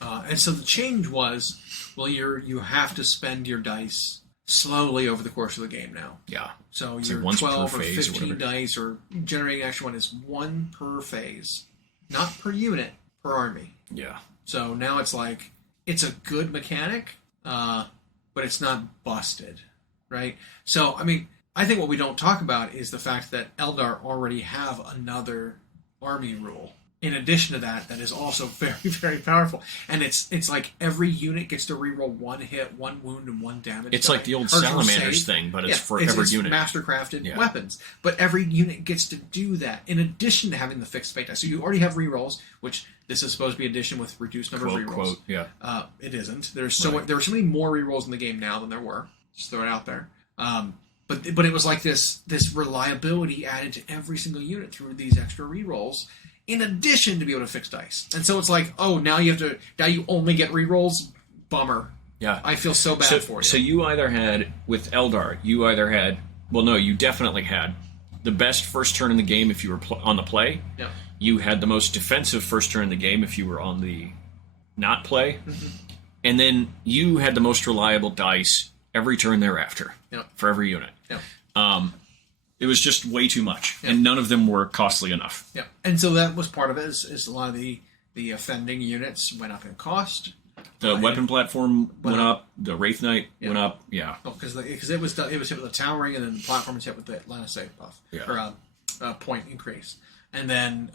And so the change was, well, you have to spend your dice slowly over the course of the game now. Yeah. So It's your like once per 12 or phase or 15 whatever. dice or generating action one is one per phase. Not per unit, per army. Yeah. So now it's like, it's a good mechanic, but it's not busted, right? So, I mean, I think what we don't talk about is the fact that Eldar already have another army rule. In addition to that is also very, very powerful. And it's like every unit gets to reroll one hit, one wound, and one damage. It's die. like the old Or Salamanders save. thing, but it's Yeah, for every it's unit. mastercrafted Yeah. weapons. But every unit gets to do that in addition to having the fixed fate die. So you already have rerolls, which this is supposed to be addition with reduced number of rerolls. Yeah. It isn't. There's so Right. there are so many more rerolls in the game now than there were. Just throw it out there. But it was like this reliability added to every single unit through these extra rerolls, in addition to be able to fix dice. And so it's like, oh, now you only get rerolls. Bummer. Yeah. I feel so bad for you. So you either had, with Eldar, you definitely had the best first turn in the game if you were on the play. Yeah. You had the most defensive first turn in the game if you were on the not play. Mm-hmm. And then you had the most reliable dice every turn thereafter for every unit. Yeah. It was just way too much, and none of them were costly enough. Yeah, and so that was part of it. Is a lot of the The offending units went up in cost. The weapon platform went up. The Wraith Knight went up. Yeah. Oh, because it was hit with the towering, and then the platform was hit with the Atlanta save buff. Yeah. Or point increase. And then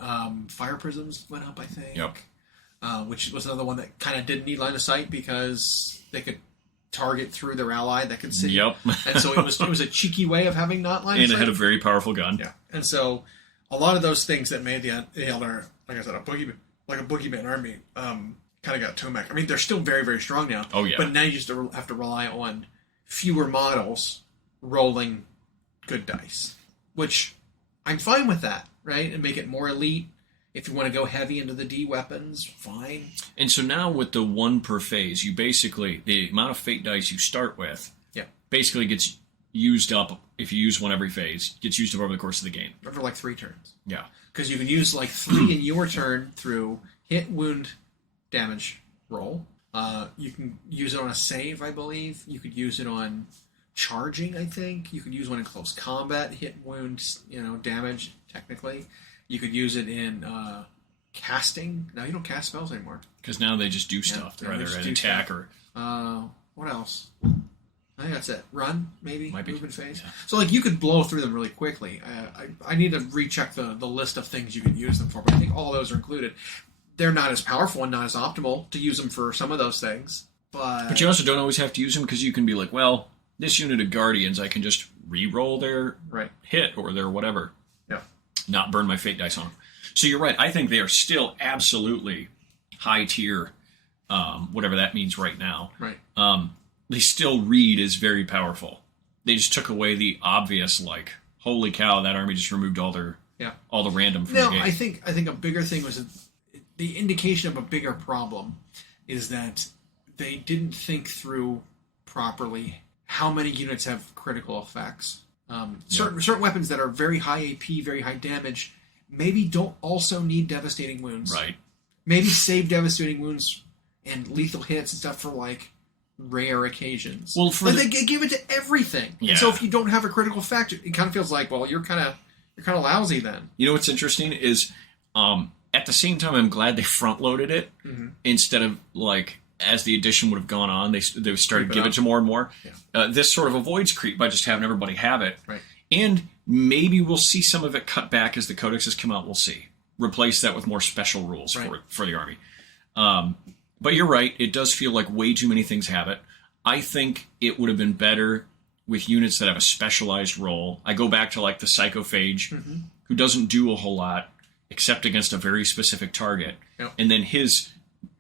fire prisms went up, I think. Yep. Which was another one that kind of didn't need line of sight because they could target through their ally that could see. Yep. And so it was a cheeky way of having not line of sight. And it had a very powerful gun. Yeah. And so a lot of those things that made the other, like I said, a boogeyman army kind of got Tomac. I mean, they're still very, very strong now. Oh, yeah. But now you just have to rely on fewer models rolling good dice, which I'm fine with that, right? And make it more elite. If you want to go heavy into the D weapons, fine. And so now with the 1 per phase, you basically, the amount of fate dice you start with basically gets used up, if you use one every phase, gets used up over the course of the game. For like 3 turns. Yeah. Because you can use like 3 in your turn through hit, wound, damage roll. You can use it on a save, I believe. You could use it on charging, I think. You could use one in close combat, hit, wound, damage, technically. You could use it in casting. Now you don't cast spells anymore. Because now they just do stuff. They're either an attack or... what else? I think that's it. Run, maybe? Might be. Movement phase. Yeah. So you could blow through them really quickly. I need to recheck the list of things you can use them for, but I think all those are included. They're not as powerful and not as optimal to use them for some of those things. But you also don't always have to use them because you can be like, well, this unit of Guardians, I can just re-roll their hit or their whatever. Yeah. Not burn my fate dice on them. So you're right. I think they are still absolutely high tier, whatever that means right now. Right. They still read as very powerful. They just took away the obvious, like, holy cow, that army just removed all the random from the game. I think a bigger thing was the indication of a bigger problem is that they didn't think through properly how many units have critical effects. Certain weapons that are very high AP, very high damage, maybe don't also need devastating wounds. Right. Maybe save devastating wounds and lethal hits and stuff for like rare occasions. Well, they give it to everything. Yeah. And so if you don't have a critical effect, it kind of feels like, well, you're kind of lousy then. You know what's interesting is, at the same time, I'm glad they front loaded it instead of like as the edition would have gone on, they started giving it to more and more. Yeah. This sort of avoids creep by just having everybody have it. Right. And maybe we'll see some of it cut back as the codexes come out. We'll see. Replace that with more special rules for the army. But you're right. It does feel like way too many things have it. I think it would have been better with units that have a specialized role. I go back to like the Psychophage, who doesn't do a whole lot except against a very specific target. Yep. And then his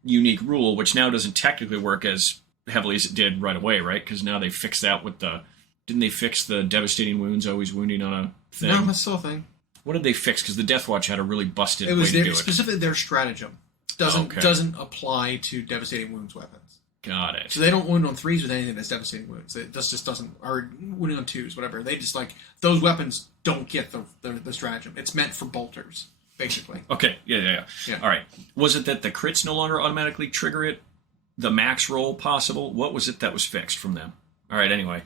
unique rule, which now doesn't technically work as heavily as it did right away, right? Because now they fixed that with the... Didn't they fix the devastating wounds always wounding on a thing? No, that's still a thing. What did they fix? Because the Death Watch had a really busted way to do it. Specifically their stratagem. Doesn't apply to devastating wounds weapons. Got it. So they don't wound on 3s with anything that's devastating wounds. It just doesn't... Or wounding on 2s, whatever. They just like... Those weapons don't get the stratagem. It's meant for bolters, basically. Okay, yeah. All right. Was it that the crits no longer automatically trigger it? The max roll possible? What was it that was fixed from them? All right, anyway.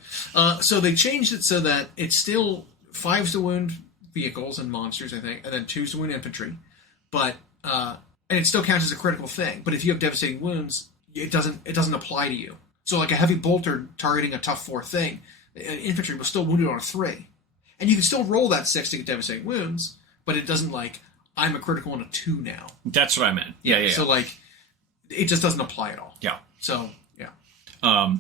So they changed it so that it's still 5s to wound vehicles and monsters, I think, and then 2s to wound infantry. But... and it still counts as a critical thing. But if you have devastating wounds, it doesn't apply to you. So like a heavy bolter targeting a tough 4 thing, infantry will still wound it on a 3. And you can still roll that 6 to get devastating wounds, but it doesn't like, I'm a critical on a 2 now. That's what I meant. Yeah. So like, it just doesn't apply at all. Yeah. So, yeah.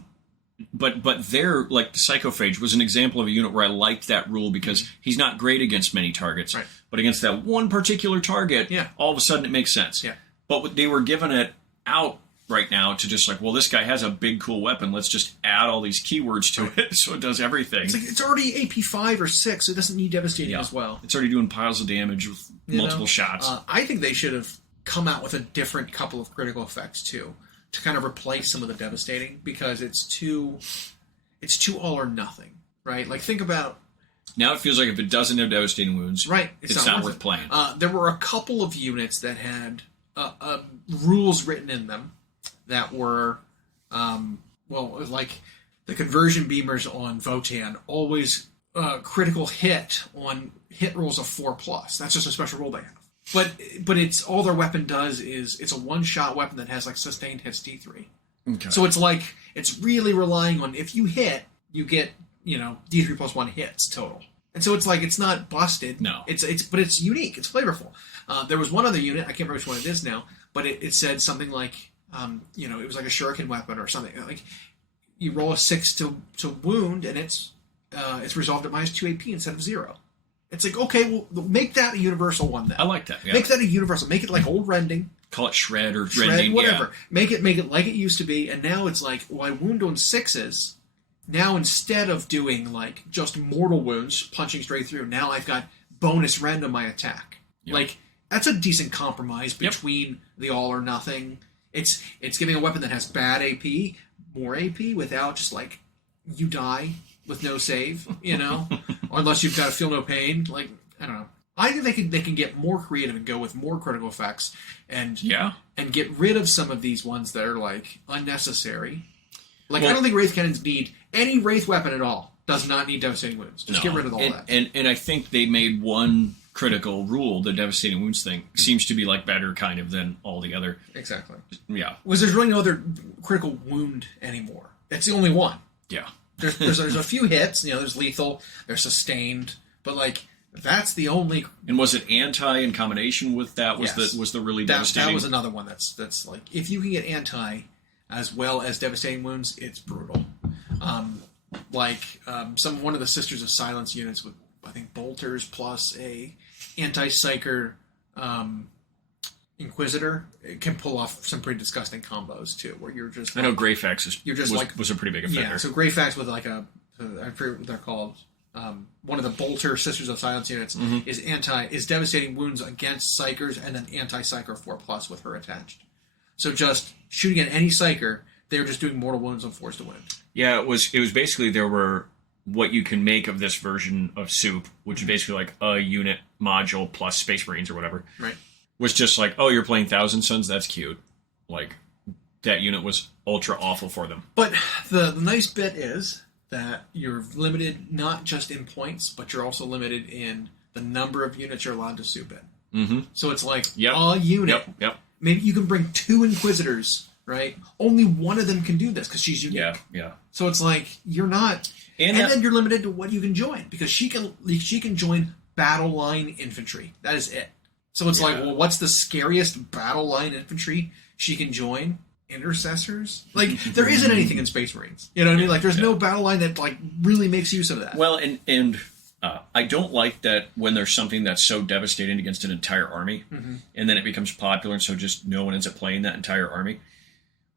But their, like, the Psychophage was an example of a unit where I liked that rule because he's not great against many targets. Right. But against that one particular target, all of a sudden it makes sense. Yeah. But they were giving it out right now to just like, well, this guy has a big, cool weapon. Let's just add all these keywords to it so it does everything. It's like it's already AP 5 or 6, so it doesn't need devastating as well. It's already doing piles of damage with multiple shots. I think they should have come out with a different couple of critical effects, too, to kind of replace some of the devastating, because it's too all or nothing, right? Like, think about... Now it feels like if it doesn't have devastating wounds, it's not worth playing. There were a couple of units that had rules written in them that were, like the conversion beamers on Votan always critical hit on hit rolls of 4+. That's just a special rule they have. but it's all their weapon does is it's a one-shot weapon that has like sustained hits D3. Okay. So it's like it's really relying on if you hit, you get D3 plus 1 hits total. And so it's like it's not busted. No. But it's unique. It's flavorful. There was one other unit, I can't remember which one it is now, but it said something like it was like a shuriken weapon or something. Like you roll a 6 to wound, and it's resolved at -2 AP instead of 0. It's like, okay, well, make that a universal one then. I like that. Yeah. Make that a universal. Make it like old rending. Call it shred or Shred, rending, whatever. Yeah. Make it like it used to be, and now it's like, well, I wound on 6s. Now instead of doing like just mortal wounds, punching straight through, now I've got bonus rend on my attack. Yep. Like that's a decent compromise between the all or nothing. It's giving a weapon that has bad AP, more AP without just like you die with no save, or unless you've got to feel no pain. Like I don't know. I think they can get more creative and go with more critical effects and get rid of some of these ones that are like unnecessary. Like I don't think Wraith Cannons need any Wraith weapon at all. Does not need devastating wounds. Just get rid of all that. And I think they made one critical rule, the devastating wounds thing, seems to be like better kind of than all the other. Exactly. Yeah. Was there's really no other critical wound anymore. That's the only one. Yeah. There's a few hits. There's lethal. There's sustained. But like that's the only. And was it anti in combination with that? Was the really devastating? That was another one that's like if you can get anti as well as devastating wounds, it's brutal. One of the Sisters of Silence units with I think bolters plus a anti-psyker Inquisitor, it can pull off some pretty disgusting combos too, where you're just. I know Greyfax was a pretty big offender. Yeah, so Greyfax with like I forget what they're called. One of the bolter Sisters of Silence units is devastating wounds against psychers and then anti-psyker 4+ with her attached. So just shooting at any psyker, they're just doing mortal wounds on 4s to win. Yeah, it was basically there were what you can make of this version of Soup, which is basically like a unit module plus Space Marines or whatever. Right. Was just like, oh, you're playing Thousand Suns, that's cute. Like that unit was ultra awful for them. But the nice bit is that you're limited not just in points, but you're also limited in the number of units you're allowed to soup in. Mm-hmm. So it's like a unit. Yep. Maybe you can bring 2 Inquisitors, right? Only one of them can do this because she's unique. Yeah. So it's like you're not, and then you're limited to what you can join because she can join battle line infantry. That is it. So it's like, well, what's the scariest battle line infantry she can join? Intercessors? Like there isn't anything in Space Marines. You know what I mean? Like there's no battle line that like really makes use of that. Well, and I don't like that when there's something that's so devastating against an entire army, and then it becomes popular, and so just no one ends up playing that entire army.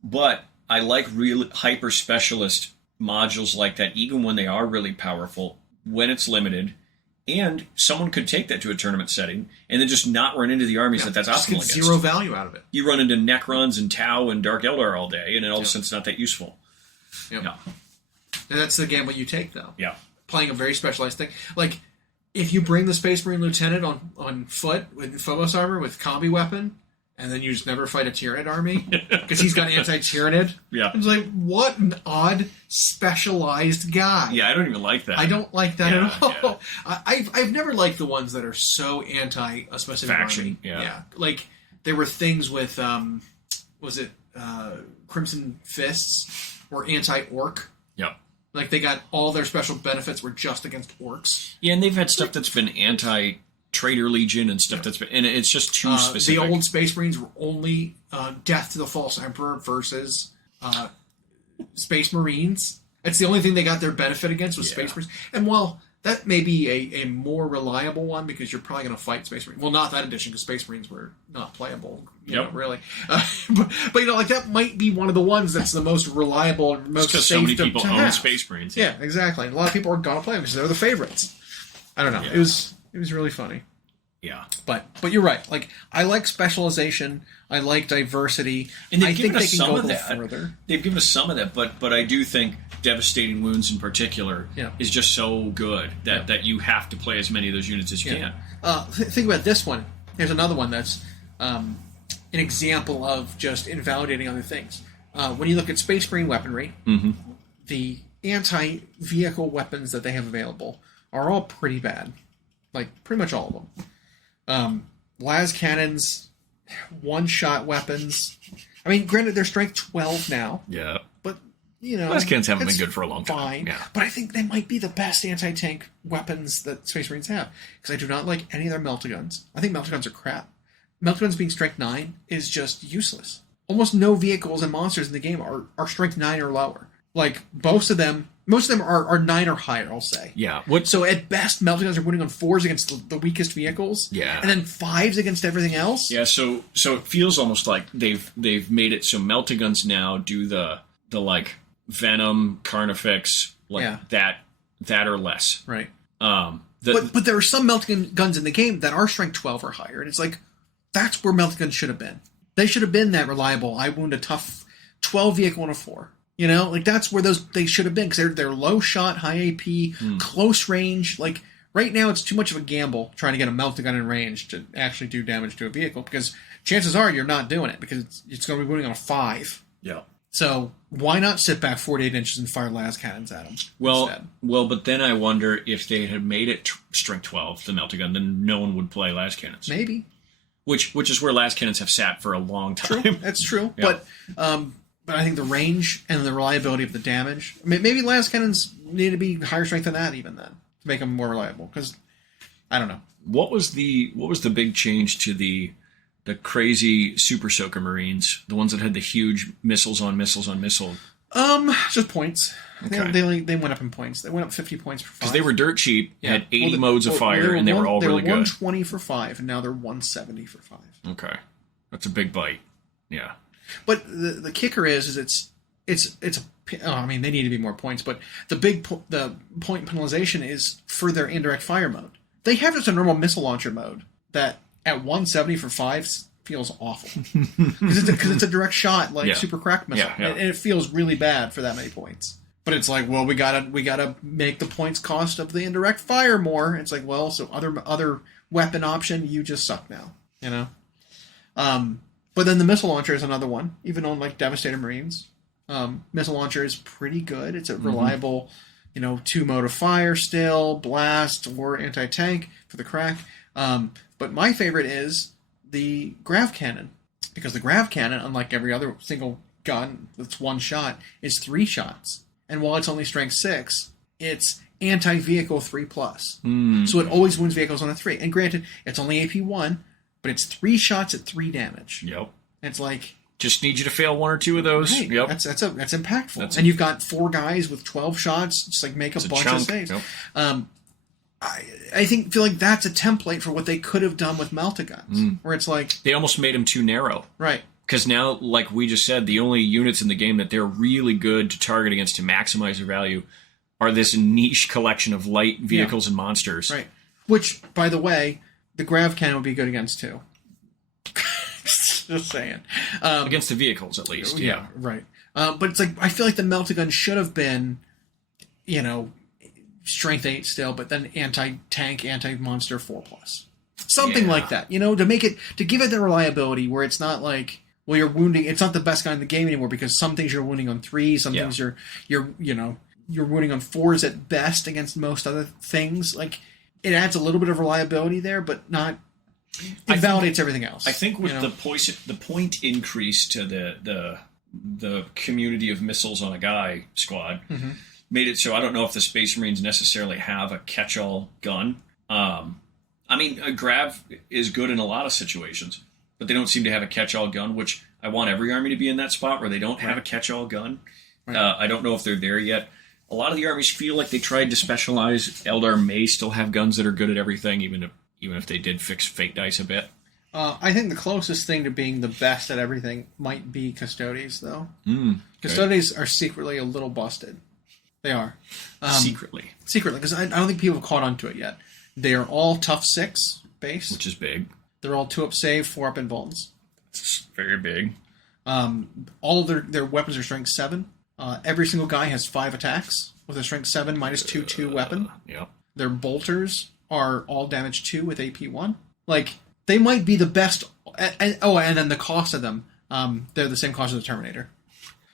But I like real hyper specialist modules like that, even when they are really powerful, when it's limited, and someone could take that to a tournament setting and then just not run into the armies that's optimal against. Zero value out of it. You run into Necrons and Tau and Dark Eldar all day, and then all of a sudden it's not that useful. Yep. Yeah. And that's the gamble you take, though. Yeah. Playing a very specialized thing. Like, if you bring the Space Marine Lieutenant on foot with Phobos armor with combi weapon, and then you just never fight a Tyranid army because he's got anti-Tyranid. Yeah. It's like, what an odd, specialized guy. Yeah, I don't even like that. I don't like that at all. Yeah. I've never liked the ones that are so anti a specific faction. army. Yeah. Like, there were things with, Crimson Fists were anti-orc. Yeah. Like, they got all their special benefits were just against orcs. Yeah, and they've had stuff that's been anti-Traitor Legion and stuff that's been... And it's just too specific. The old Space Marines were only Death to the False Emperor versus Space Marines. That's the only thing they got their benefit against was Space Marines. And while that may be a more reliable one because you're probably going to fight Space Marines. Well, not that edition because Space Marines were not playable, really. But like that might be one of the ones that's the most reliable and most safe because so many people to own have. Space Marines. Yeah, exactly. And a lot of people are going to play them because they're the favorites. I don't know. Yeah. It was really funny. Yeah. But you're right. Like, I like specialization. I like diversity. And I think they can go a little that. further. They've given us some of that, but I do think Devastating Wounds in particular is just so good that you have to play as many of those units as you can. Think about this one. Here's another one that's an example of just invalidating other things. When you look at Space Marine weaponry, the anti-vehicle weapons that they have available are all pretty bad. Like, pretty much all of them. las cannons, one-shot weapons. I mean, granted, they're strength 12 now. Yeah. But, you know... Las cannons haven't been good for a long time. Fine. Yeah. But I think they might be the best anti-tank weapons that Space Marines have. Because I do not like any of their melta-guns. I think melta-guns are crap. Melta-guns being strength 9 is just useless. Almost no vehicles and monsters in the game are strength 9 or lower. Like, most of them are 9 or higher, I'll say. Yeah. So at best, melta-guns are winning on 4s against the weakest vehicles. Yeah. And then 5s against everything else. Yeah, so it feels almost like they've made it so melta-guns now do the like Venom, Carnifex, like that or less. Right. But there are some melta-guns in the game that are strength 12 or higher, and it's like, that's where melta-guns should have been. They should have been that reliable. I wound a tough 12 vehicle on a 4. You know, like that's where they should have been, because they're low shot, high AP, close range. Like right now, it's too much of a gamble trying to get a melta-gun in range to actually do damage to a vehicle, because chances are you're not doing it, because it's going to be winning on a 5. Yeah. So why not sit back 48 inches and fire las cannons at them? Well, but then I wonder if they had made it strength 12, the melta-gun, then no one would play las cannons. Maybe. Which is where las cannons have sat for a long time. True. That's true. Yeah. But I think the range and the reliability of the damage. I mean, maybe las cannons need to be higher strength than that even then to make them more reliable. Because I don't know. What was the big change to the crazy Super Soaker Marines, the ones that had the huge missiles on missile? Just points. Okay. They went up in points. They went up 50 points for 5. Because they were dirt cheap, had 80 modes of fire, and they were all really good. They were 120 for 5, and now they're 170 for 5. Okay, that's a big bite. Yeah. But the kicker is I mean, they need to be more points, but the point penalization is for their indirect fire mode. They have just a normal missile launcher mode that at 170 for 5 feels awful. Because it's a direct shot, like super crack missile. Yeah. And it feels really bad for that many points. But it's like, well, we gotta make the points cost of the indirect fire more. It's like, well, so other weapon option, you just suck now, you know? But then the missile launcher is another one, even on like Devastator Marines. Missile launcher is pretty good. It's a reliable, 2-mode of fire still, blast or anti-tank for the crack. But my favorite is the grav cannon, because the grav cannon, unlike every other single gun that's one shot, is 3 shots. And while it's only strength 6, it's anti-vehicle 3+. So it always wins vehicles on a 3. And granted, it's only AP 1, but it's 3 shots at 3 damage. Yep. And it's like, just need you to fail 1 or 2 of those. Right. Yep. That's impactful. And you've got 4 guys with 12 shots, just like make a bunch of saves. Yep. I feel like that's a template for what they could have done with melta-guns, where it's like, they almost made them too narrow. Right. Because now, like we just said, the only units in the game that they're really good to target against to maximize their value are this niche collection of light vehicles and monsters. Right. Which, by the way, the grav cannon would be good against too. Just saying. Against the vehicles, at least. Yeah. Right. But it's like, I feel like the melta-gun should have been, strength 8 still, but then anti-tank, anti-monster 4+. Something like that, to give it the reliability where it's not like, well, you're wounding, it's not the best guy in the game anymore, because some things you're wounding on 3, some things you're wounding on 4s at best against most other things. Like, it adds a little bit of reliability there, but not, it validates everything else. I think with the point increase to the community of missiles on a guy squad, made it so I don't know if the Space Marines necessarily have a catch-all gun. I mean, a grav is good in a lot of situations, but they don't seem to have a catch-all gun, which I want every army to be in that spot where they don't have a catch-all gun. Right. I don't know if they're there yet. A lot of the armies feel like they tried to specialize. Eldar may still have guns that are good at everything, even if they did fix fate dice a bit. I think the closest thing to being the best at everything might be Custodes, though. Custodes are secretly a little busted. They are. Secretly, because I don't think people have caught on to it yet. They are all tough 6 base. Which is big. They're all 2-up save, 4-up invulns. It's very big. All of their weapons are strength 7. Every single guy has 5 attacks with a strength 7 -2/2 weapon. Yep. Their bolters are all damage 2 with AP 1. Like, they might be the best. And then the cost of them, they're the same cost as the Terminator.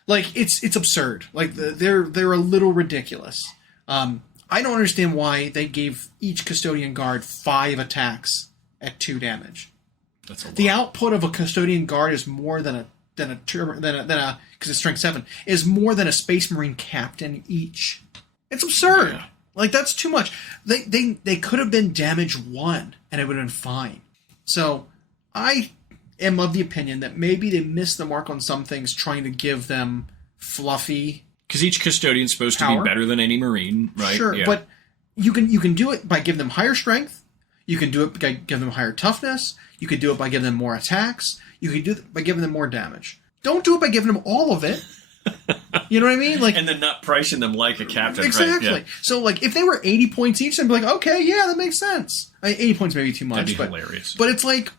Like, it's absurd. Like, they're a little ridiculous. I don't understand why they gave each Custodian Guard 5 attacks at 2 damage. That's a lot. The output of a custodian guard is more than because it's strength 7 is more than a Space Marine captain each. It's absurd. Yeah. Like, that's too much. They could have been damage 1 and it would have been fine. So I am of the opinion that maybe they missed the mark on some things, trying to give them fluffy. Because each custodian's supposed Power. to be better than any Marine, right? Sure, Yeah. but you can do it by giving them higher strength. You can do it by giving them higher toughness. You could do it by giving them more attacks. You could do it by giving them more damage. Don't do it by giving them all of it. You know what I mean? Like, and then not pricing them like a captain. exactly. Right? Yeah. So, like, if they were 80 points each, I'd be like, okay, yeah, that makes sense. 80 points may be too much. That'd be but, hilarious. But it's like,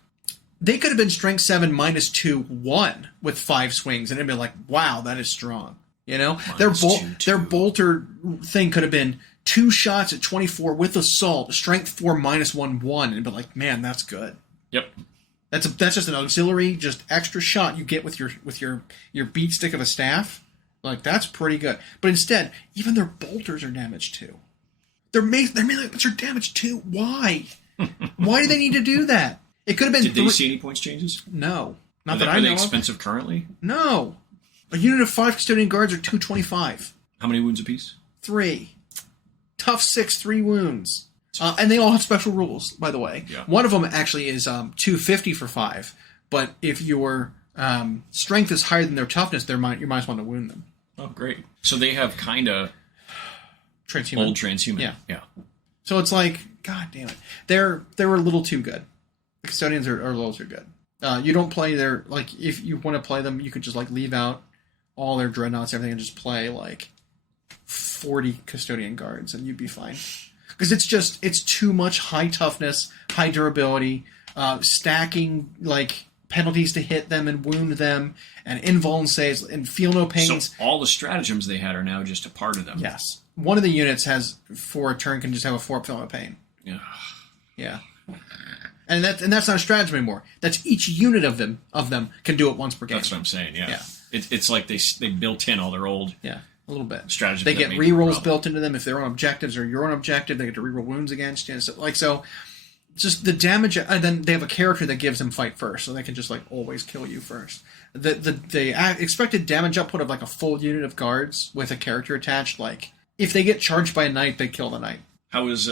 they could have been strength 7 -2/1 with 5 swings, and it'd be like, wow, that is strong. You know? Their bolter thing could have been 2 shots at 24 with assault, strength 4 -1/1, and it'd be like, man, that's good. Yep. That's just an auxiliary, just extra shot you get with your beat stick of a staff. Like, that's pretty good. But instead, even their bolters are damaged too. Their melee weapons are damaged too. Why? Why do they need to do that? It could have been. Did they see any points changes? No, not Are that they, I are know they of. expensive currently? No, a unit of 5 custodian guards are 225. How many wounds apiece? 3. Tough 6, 3 wounds. And they all have special rules, by the way. Yeah. One of them actually is 250 for 5. But if your strength is higher than their toughness, you might want to wound them. Oh, great. So they have kind of Transhuman. old transhuman. Yeah. Yeah. So it's like, god damn it. They're a little too good. The custodians are a little too good. You don't play their, like, if you want to play them, you could just, like, leave out all their dreadnoughts, everything, and just play, like, 40 custodian guards, and you'd be fine. Because it's too much high toughness, high durability, stacking, like, penalties to hit them and wound them, and invuln saves, and feel no pains. So all the stratagems they had are now just a part of them. Yes. One of the units has, for a turn, can just have a 4 feel no pain. Yeah. Yeah. And that's not a stratagem anymore. That's each unit of them can do it once per game. That's what I'm saying, yeah. Yeah. It's like they built in all their old Yeah, a little bit. stratagems. They that get made them a rerolls problem. built into them if they're on objectives or you're on objective. They get to reroll wounds against you. So just the damage, and then they have a character that gives them fight first, so they can just, like, always kill you first. The expected damage output of, like, a full unit of guards with a character attached, like, if they get charged by a knight, they kill the knight. How is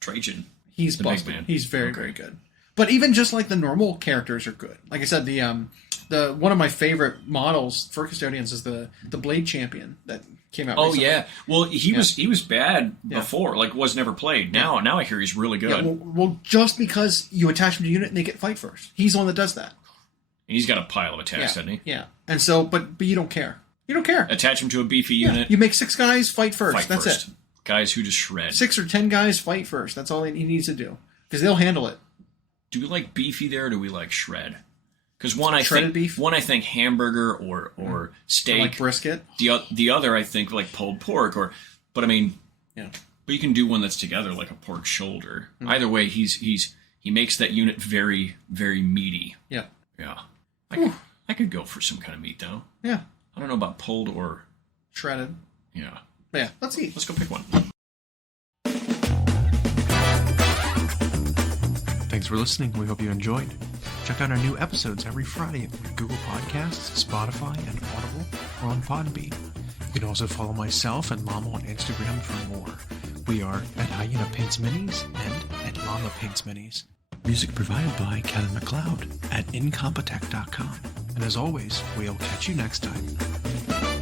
Trajan? He's The big busted. man. He's very, very good. But even just, like, the normal characters are good. Like I said, the one of my favorite models for custodians is the Blade Champion that came out. Oh recently. yeah. Well, he was bad before. Like, was never played. Now I hear he's really good. Yeah, well, just because you attach him to a unit and they get fight first, he's the one that does that. And he's got a pile of attacks, Yeah, doesn't he? yeah. And so, but you don't care. You don't care. Attach him to a beefy Yeah. unit. You make 6 guys fight first. Fight That's first. it. Guys who just shred. 6 or 10 guys fight first. That's all he needs to do because they'll handle it. Do we like beefy there, or do we like shred? Because one I Shredded think beef? one I think hamburger or steak. Or like brisket. The other I think like pulled pork but I mean, Yeah. but you can do one that's together like a pork shoulder. Either way, he makes that unit very, very meaty. Yeah. Yeah. I could go for some kind of meat though. Yeah. I don't know about pulled or Shredded. yeah. But yeah. Let's eat. Let's go pick one. Thanks for listening. We hope you enjoyed. Check out our new episodes every Friday at Google Podcasts, Spotify, and Audible, or on Podbean. You can also follow myself and Llama on Instagram for more. We are at Hyena Paints Minis and at Llama Paints Minis. Music provided by Kevin MacLeod at incompetech.com. And as always, we'll catch you next time.